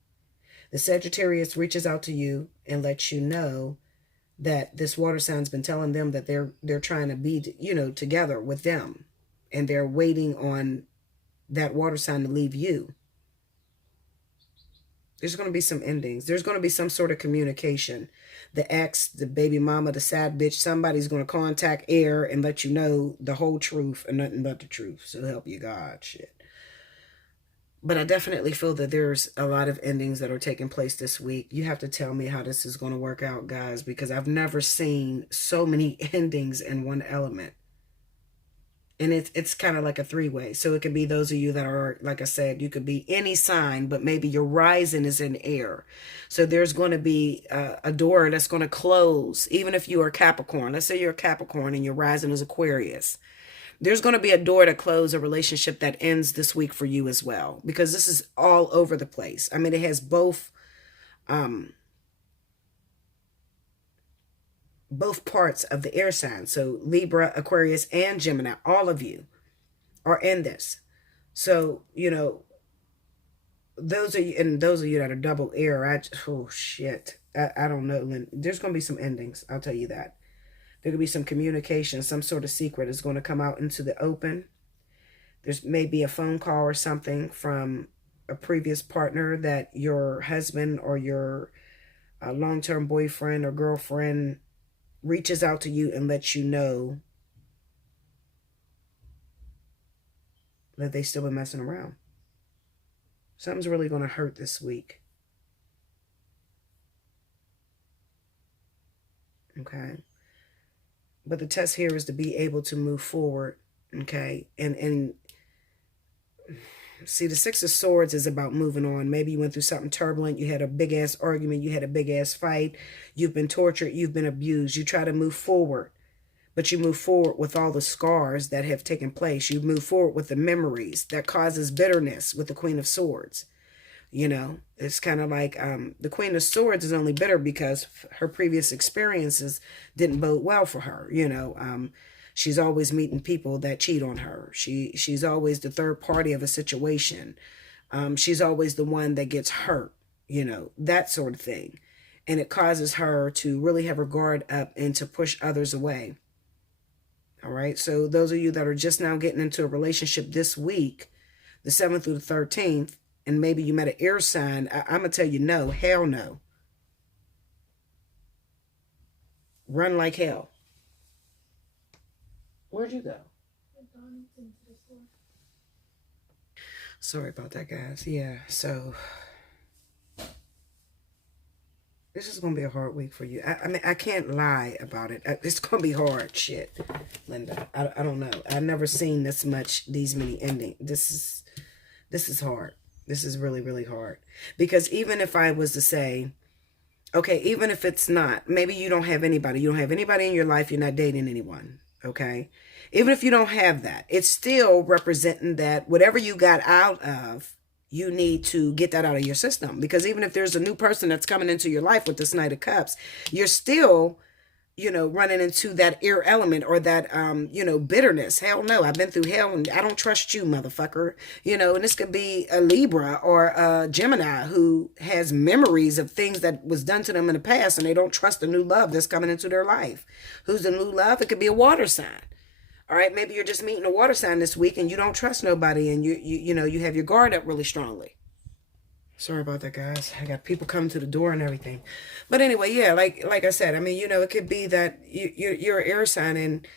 The Sagittarius reaches out to you and lets you know that this water sign's been telling them that they're trying to be, you know, together with them. And they're waiting on that water sign to leave you. There's going to be some endings. There's going to be some sort of communication. The ex, the baby mama, the sad bitch, somebody's going to contact air and let you know the whole truth and nothing but the truth. So help you God, shit. But I definitely feel that there's a lot of endings that are taking place this week. You have to tell me how this is going to work out, guys, because I've never seen so many endings in one element. And it's kind of like a three-way. So it could be those of you that are, like I said, you could be any sign, but maybe your rising is in air. So there's going to be a door that's going to close, even if you are Capricorn. Let's say you're a Capricorn and your rising is Aquarius. There's going to be a door to close a relationship that ends this week for you as well, because this is all over the place. I mean, it has both parts of the air sign. So Libra, Aquarius, and Gemini, all of you are in this. So, you know, those of you that are double air, oh shit. I don't know, Lynn. There's going to be some endings. I'll tell you that. There could be some communication, some sort of secret is going to come out into the open. There's maybe a phone call or something from a previous partner that your husband or your long-term boyfriend or girlfriend reaches out to you and lets you know that they still been messing around. Something's really going to hurt this week. Okay. But the test here is to be able to move forward. Okay. And see, the Six of Swords is about moving on. Maybe you went through something turbulent. You had a big ass argument. You had a big ass fight. You've been tortured. You've been abused. You try to move forward, but you move forward with all the scars that have taken place. You move forward with the memories that causes bitterness with the Queen of Swords. You know, it's kind of like the Queen of Swords is only bitter because her previous experiences didn't bode well for her. You know, she's always meeting people that cheat on her. She's always the third party of a situation. She's always the one that gets hurt, you know, that sort of thing. And it causes her to really have her guard up and to push others away. All right. So those of you that are just now getting into a relationship this week, the 7th through the 13th, and maybe you met an air sign, I'm going to tell you no, hell no. Run like hell. Where'd you go? Sorry about that, guys. Yeah, so this is going to be a hard week for you. I mean, I can't lie about it. It's going to be hard. Shit, Linda. I don't know. I've never seen these many endings. This is hard. This is really, really hard. Because even if I was to say, okay, even if it's not, maybe you don't have anybody. You don't have anybody in your life. You're not dating anyone. Okay. Even if you don't have that, it's still representing that whatever you got out of, you need to get that out of your system. Because even if there's a new person that's coming into your life with this Knight of Cups, you're still, you know, running into that air element or that, you know, bitterness. Hell no, I've been through hell and I don't trust you, motherfucker. You know, and this could be a Libra or a Gemini who has memories of things that was done to them in the past and they don't trust the new love that's coming into their life. Who's the new love? It could be a water sign. All right, maybe you're just meeting a water sign this week and you don't trust nobody and you know, you have your guard up really strongly. Sorry about that, guys. I got people coming to the door and everything. But anyway, yeah, like I said, I mean, you know, it could be that you're an air sign and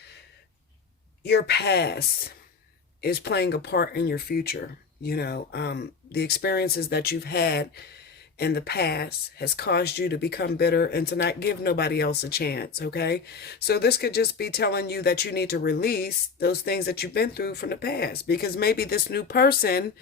your past is playing a part in your future. You know, the experiences that you've had in the past has caused you to become bitter and to not give nobody else a chance, okay? So this could just be telling you that you need to release those things that you've been through from the past, because maybe this new person,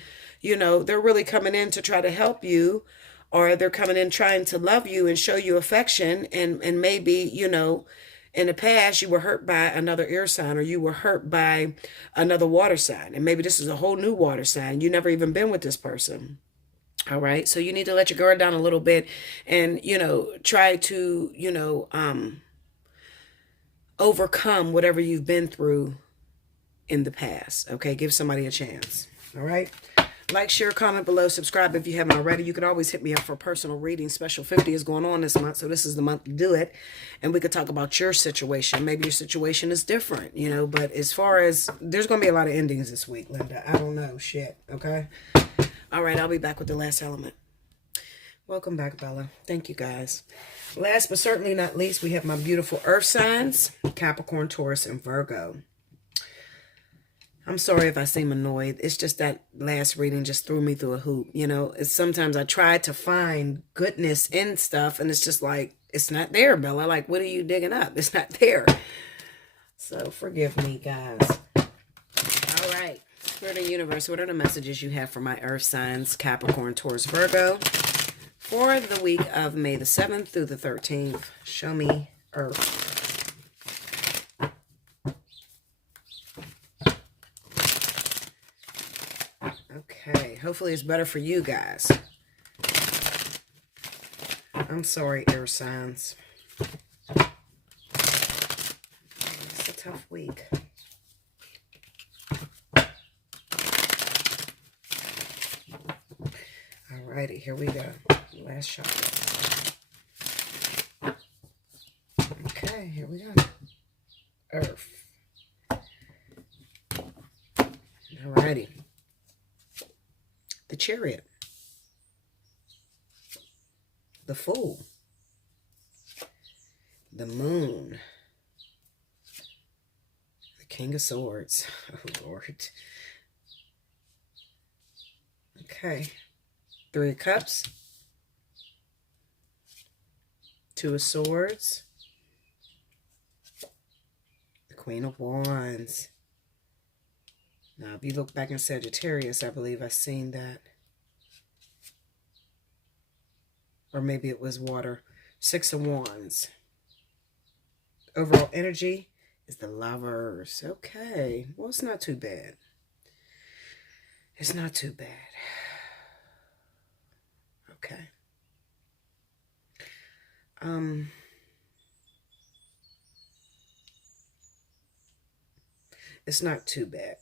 you know, they're really coming in to try to help you, or they're coming in trying to love you and show you affection, and maybe, you know, in the past you were hurt by another air sign or you were hurt by another water sign, and maybe this is a whole new water sign. You never even been with this person. All right. So you need to let your guard down a little bit and, you know, try to, you know, overcome whatever you've been through in the past. Okay. Give somebody a chance. All right. Like, share, comment below, subscribe if you haven't already. You can always hit me up for a personal reading. Special 50 is going on this month, so this is the month to do it. And we could talk about your situation. Maybe your situation is different, you know, but as far as, there's going to be a lot of endings this week, Linda. I don't know. Shit. Okay. All right, I'll be back with the last element. Welcome back, Bella. Thank you, guys. Last but certainly not least, we have my beautiful earth signs, Capricorn, Taurus, and Virgo. I'm sorry if I seem annoyed. It's just that last reading just threw me through a hoop. It's sometimes I try to find goodness in stuff, and it's just like, it's not there, Bella. Like, what are you digging up? It's not there. So forgive me, guys. All right. Spirit of the universe, what are the messages you have for my earth signs, Capricorn, Taurus, Virgo, for the week of May the 7th through the 13th? Show me earth. Okay, hopefully it's better for you guys. I'm sorry, air signs. It's a tough week. Alrighty, here we go. Last shot. Okay, here we go. Earth. Alrighty. The Chariot. The Fool. The Moon. The King of Swords. Oh, Lord. Okay. 3 of Cups. 2 of Swords. The Queen of Wands. Now, if you look back in Sagittarius, I believe I've seen that. Or maybe it was water. 6 of Wands. Overall energy is the Lovers. Okay. Well, it's not too bad. It's not too bad. Okay. It's not too bad.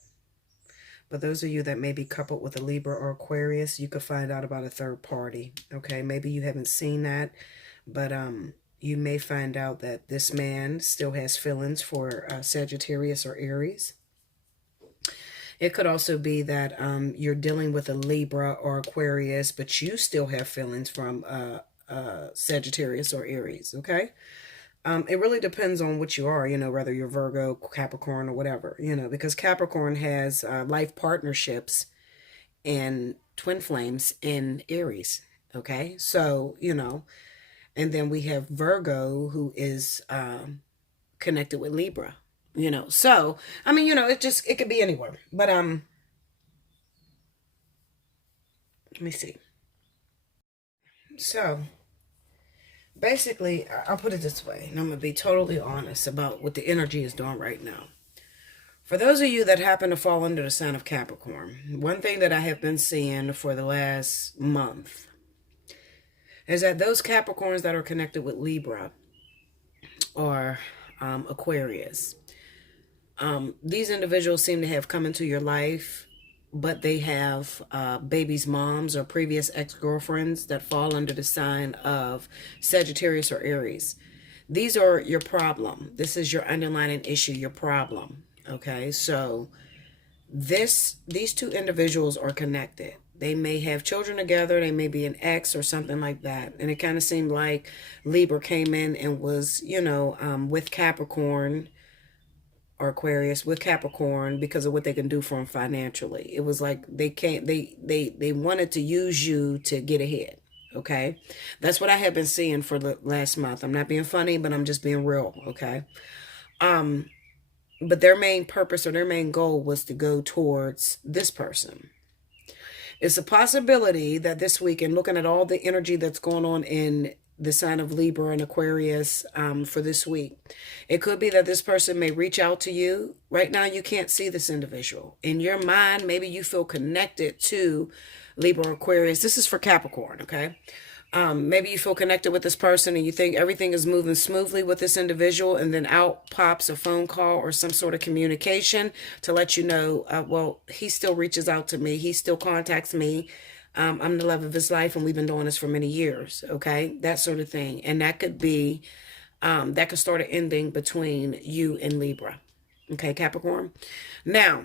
But those of you that may be coupled with a Libra or Aquarius, you could find out about a third party. Okay, maybe you haven't seen that, but you may find out that this man still has feelings for Sagittarius or Aries. It could also be that you're dealing with a Libra or Aquarius, but you still have feelings from Sagittarius or Aries, okay? It really depends on what you are, whether you're Virgo, Capricorn, or whatever, because Capricorn has life partnerships and twin flames in Aries, okay? So, and then we have Virgo, who is connected with Libra, So, I mean, it could be anywhere. But, let me see. So, basically, I'll put it this way, and I'm going to be totally honest about what the energy is doing right now. For those of you that happen to fall under the sign of Capricorn, one thing that I have been seeing for the last month is that those Capricorns that are connected with Libra or Aquarius, these individuals seem to have come into your life, but they have babies' moms or previous ex-girlfriends that fall under the sign of Sagittarius or Aries. These are your problem. This is your underlying issue, your problem. Okay, so these two individuals are connected. They may have children together. They may be an ex or something like that. And it kind of seemed like Libra came in and was, with Capricorn or Aquarius with Capricorn because of what they can do for them financially. It was like they wanted to use you to get ahead. Okay, that's what I have been seeing for the last month. I'm not being funny, but I'm just being real. Okay, but their main purpose or their main goal was to go towards this person. It's a possibility that this week, and looking at all the energy that's going on in the sign of Libra and Aquarius for this week, it could be that this person may reach out to you. Right now, you can't see this individual. In your mind, maybe you feel connected to Libra or Aquarius. This is for Capricorn, okay? Maybe you feel connected with this person and you think everything is moving smoothly with this individual, and then out pops a phone call or some sort of communication to let you know, well, he still reaches out to me. He still contacts me. I'm the love of his life, and we've been doing this for many years, okay? That sort of thing. And that could be, that could start an ending between you and Libra, okay, Capricorn? Now,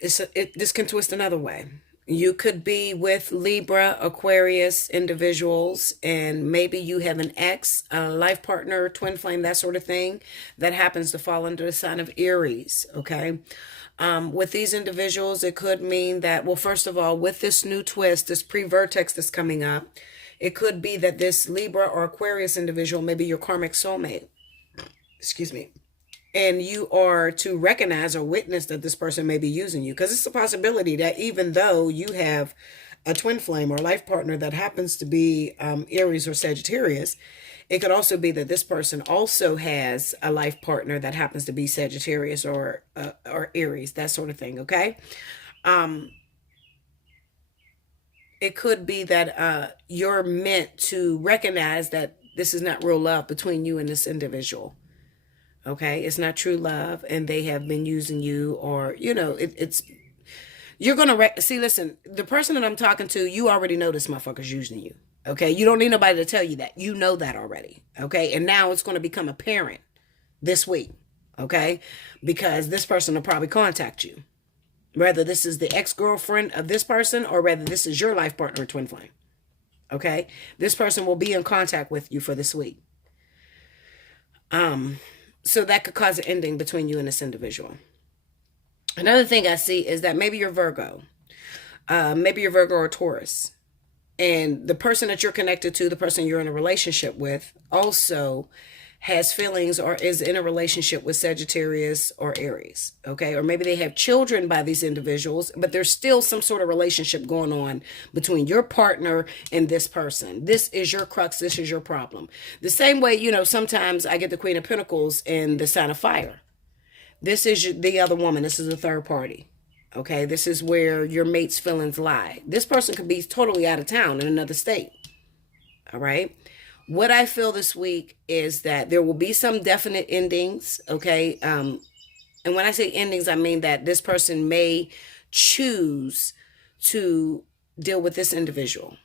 this can twist another way. You could be with Libra, Aquarius individuals, and maybe you have an ex, a life partner, twin flame, that sort of thing, that happens to fall under the sign of Aries. Okay. With these individuals, it could mean that, well, first of all, with this new twist, this pre-vertex that's coming up, it could be that this Libra or Aquarius individual may be your karmic soulmate. Excuse me. And you are to recognize or witness that this person may be using you, because it's a possibility that even though you have a twin flame or life partner that happens to be Aries or Sagittarius, it could also be that this person also has a life partner that happens to be Sagittarius or Aries, that sort of thing. Okay. It could be that you're meant to recognize that this is not real love between you and this individual. Okay, it's not true love, and they have been using you, or it's you're gonna see. Listen, the person that I'm talking to, you already know this motherfucker's using you. Okay, you don't need nobody to tell you that. You know that already. Okay, and now it's gonna become apparent this week. Okay, because this person will probably contact you, whether this is the ex-girlfriend of this person or whether this is your life partner or twin flame. Okay, this person will be in contact with you for this week. So that could cause an ending between you and this individual. Another thing I see is that maybe you're Virgo. Maybe you're Virgo or Taurus. And the person that you're connected to, the person you're in a relationship with, also has feelings or is in a relationship with Sagittarius or Aries. Okay. Or maybe they have children by these individuals, but there's still some sort of relationship going on between your partner and this person. This is your crux. This is your problem. The same way, sometimes I get the Queen of Pentacles in the sign of fire. This is the other woman. This is a third party. Okay. This is where your mate's feelings lie. This person could be totally out of town in another state. All right. What I feel this week is that there will be some definite endings, okay? And when I say endings, I mean that this person may choose to deal with this individual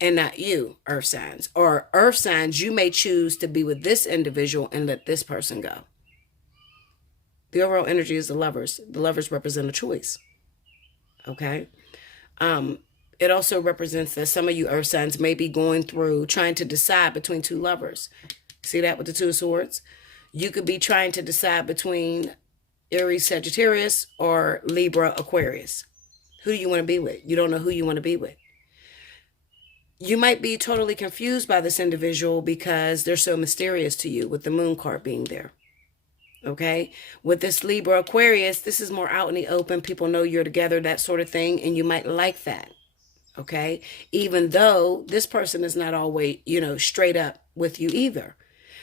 and not you, earth signs. Or earth signs, you may choose to be with this individual and let this person go. The overall energy is the lovers. The lovers represent a choice, okay? It also represents that some of you earth signs may be going through trying to decide between two lovers. See that with the Two of Swords? You could be trying to decide between Aries, Sagittarius, or Libra, Aquarius. Who do you want to be with? You don't know who you want to be with. You might be totally confused by this individual because they're so mysterious to you, with the Moon card being there. Okay, with this Libra, Aquarius, this is more out in the open. People know you're together, that sort of thing, and you might like that. Okay, even though this person is not always, straight up with you either,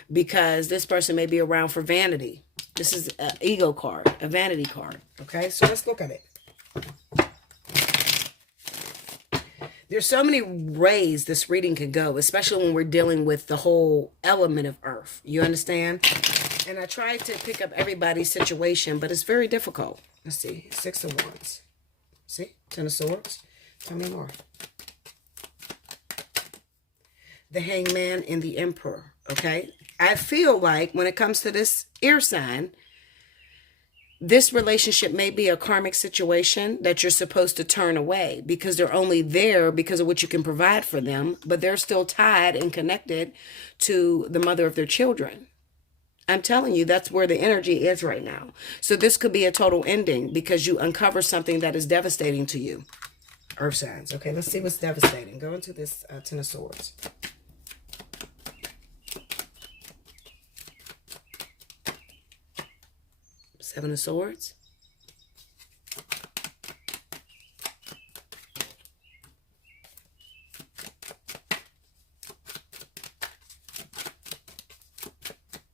because this person may be around for vanity. This is an ego card, a vanity card. Okay, so let's look at it. There's so many ways this reading could go, especially when we're dealing with the whole element of earth. You understand? And I tried to pick up everybody's situation, but it's very difficult. Let's see, 6 of Wands. See, 10 of Swords. Tell me more. The Hangman and the Emperor, okay? I feel like when it comes to this air sign, this relationship may be a karmic situation that you're supposed to turn away because they're only there because of what you can provide for them, but they're still tied and connected to the mother of their children. I'm telling you, that's where the energy is right now. So this could be a total ending because you uncover something that is devastating to you. Earth signs. Okay, let's see what's devastating. Go into this 10 of Swords. Seven of Swords.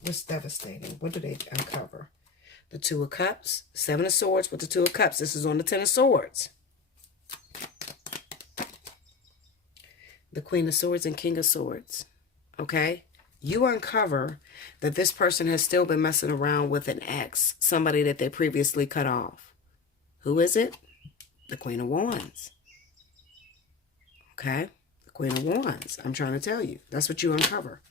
What's devastating? What do they uncover? The Two of Cups. 7 of Swords with the 2 of Cups. This is on the 10 of Swords. The Queen of Swords and King of Swords. Okay? You uncover that this person has still been messing around with an ex, somebody that they previously cut off. Who is it? The Queen of Wands. Okay? The Queen of Wands. I'm trying to tell you. That's what you uncover.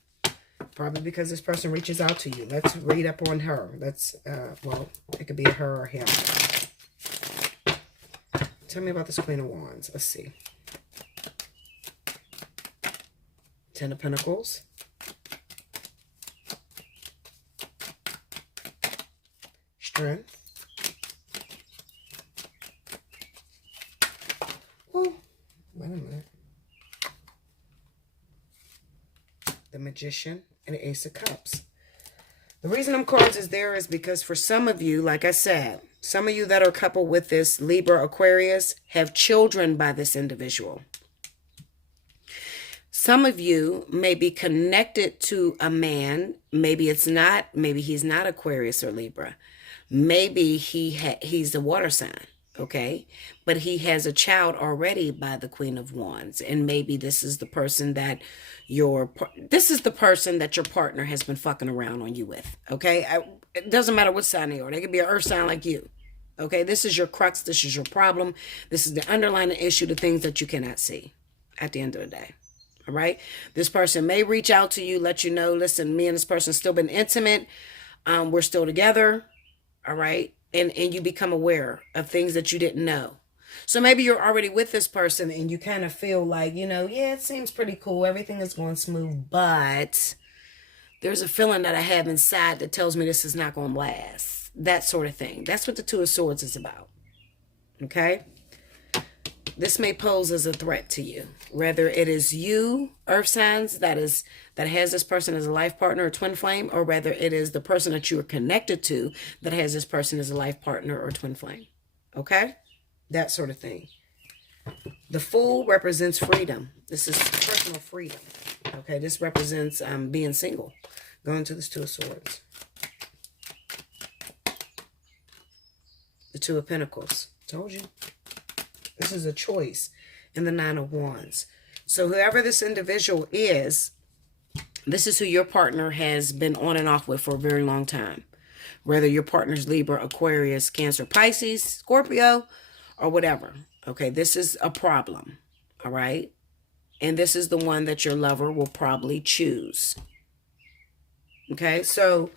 Probably because this person reaches out to you. Let's read up on her. Let's, well, it could be a her or him. Tell me about this Queen of Wands. Let's see. Ten of Pentacles. Strength. Oh, wait a minute. The Magician and the Ace of Cups. The reason them cards is there is because for some of you, like I said, some of you that are coupled with this Libra Aquarius have children by this individual. Some of you may be connected to a man. Maybe it's not. Maybe he's not Aquarius or Libra. Maybe he's a water sign. Okay, but he has a child already by the Queen of Wands, and maybe this is the person that your partner has been fucking around on you with. Okay, it doesn't matter what sign they are. They could be an earth sign like you. Okay, this is your crux. This is your problem. This is the underlying issue, the things that you cannot see at the end of the day. All right, this person may reach out to you, let you know, listen, me and this person still been intimate. We're still together. All right. And you become aware of things that you didn't know. So maybe you're already with this person and you kind of feel like, yeah, it seems pretty cool. Everything is going smooth, but there's a feeling that I have inside that tells me this is not going to last. That sort of thing. That's what the Two of Swords is about. Okay? This may pose as a threat to you. Whether it is you, earth signs, that has this person as a life partner or twin flame, or whether it is the person that you are connected to that has this person as a life partner or twin flame. Okay? That sort of thing. The Fool represents freedom. This is personal freedom. Okay? This represents being single. Going to this Two of Swords. The Two of Pentacles. Told you. This is a choice in the Nine of Wands. So whoever this individual is, this is who your partner has been on and off with for a very long time. Whether your partner's Libra, Aquarius, Cancer, Pisces, Scorpio, or whatever. Okay, this is a problem. All right? And this is the one that your lover will probably choose. Okay, so,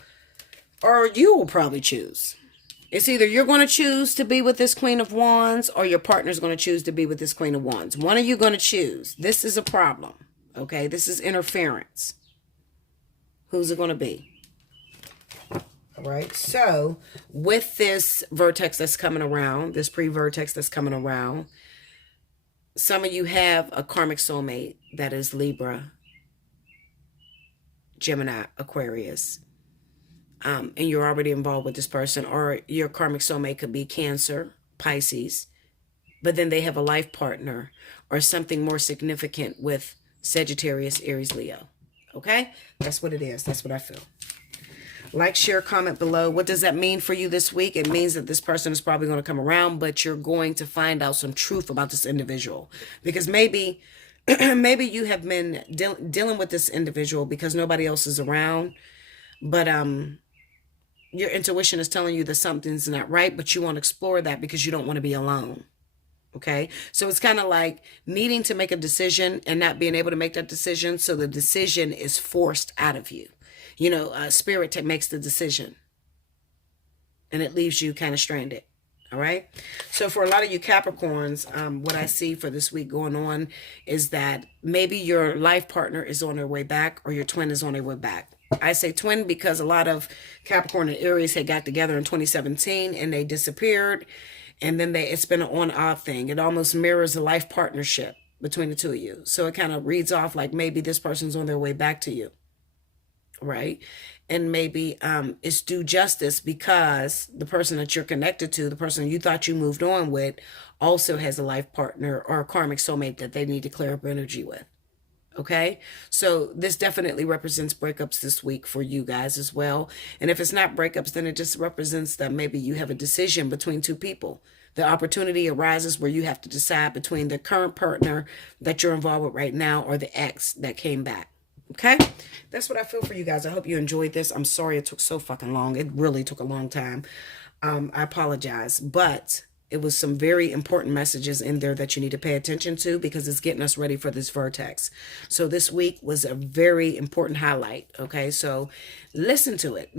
or you will probably choose. It's either you're going to choose to be with this Queen of Wands or your partner's going to choose to be with this Queen of Wands. One of you going to choose. This is a problem. Okay, this is interference. Who's it going to be? All right, so with this vertex that's coming around, this pre-vertex that's coming around, some of you have a karmic soulmate that is Libra, Gemini, Aquarius. And you're already involved with this person, or your karmic soulmate could be Cancer, Pisces, but then they have a life partner or something more significant with Sagittarius, Aries, Leo. Okay? That's what it is. That's what I feel. Like, share, comment below. What does that mean for you this week? It means that this person is probably going to come around, but you're going to find out some truth about this individual. Because maybe you have been dealing with this individual because nobody else is around, but your intuition is telling you that something's not right, but you want to explore that because you don't want to be alone. Okay? So it's kind of like needing to make a decision and not being able to make that decision. So the decision is forced out of you. Spirit makes the decision. And it leaves you kind of stranded. All right? So for a lot of you Capricorns, what I see for this week going on is that maybe your life partner is on their way back or your twin is on their way back. I say twin because a lot of Capricorn and Aries had got together in 2017 and they disappeared. And then it's been an on-off thing. It almost mirrors a life partnership between the two of you. So it kind of reads off like maybe this person's on their way back to you. Right? And maybe it's due justice because the person that you're connected to, the person you thought you moved on with, also has a life partner or a karmic soulmate that they need to clear up energy with. Okay, so this definitely represents breakups this week for you guys as well. And if it's not breakups, then it just represents that maybe you have a decision between two people. The opportunity arises where you have to decide between the current partner that you're involved with right now or the ex that came back. Okay, that's what I feel for you guys. I hope you enjoyed this. I'm sorry it took so fucking long. It really took a long time. I apologize, but it was some very important messages in there that you need to pay attention to, because it's getting us ready for this vortex. So this week was a very important highlight. Okay, so listen to it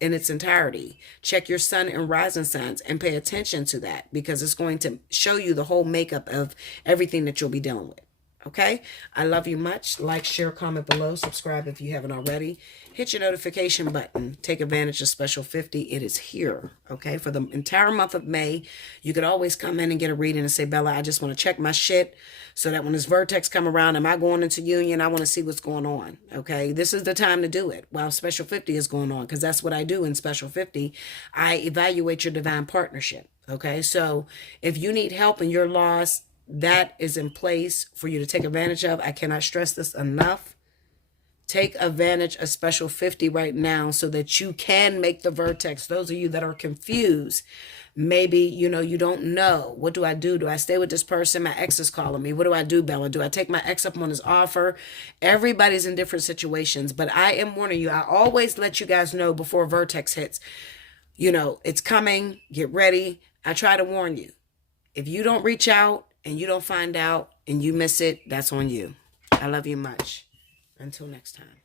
in its entirety. Check your sun and rising signs and pay attention to that, because it's going to show you the whole makeup of everything that you'll be dealing with. Okay, I love you much. Like, share, comment below, subscribe if you haven't already. Hit your notification button. Take advantage of Special 50. It is here, okay, for the entire month of May. You could always come in and get a reading and say, Bella, I just want to check my shit so that when this vertex come around, am I going into union? I want to see what's going on, okay? This is the time to do it while Special 50 is going on, because that's what I do in Special 50. I evaluate your divine partnership, okay? So if you need help and you're lost, that is in place for you to take advantage of. I cannot stress this enough. Take advantage of Special 50 right now so that you can make the vertex. Those of you that are confused, maybe, you don't know. What do I do? Do I stay with this person? My ex is calling me. What do I do, Bella? Do I take my ex up on his offer? Everybody's in different situations, but I am warning you. I always let you guys know before vertex hits. It's coming. Get ready. I try to warn you. If you don't reach out and you don't find out and you miss it, that's on you. I love you much. Until next time.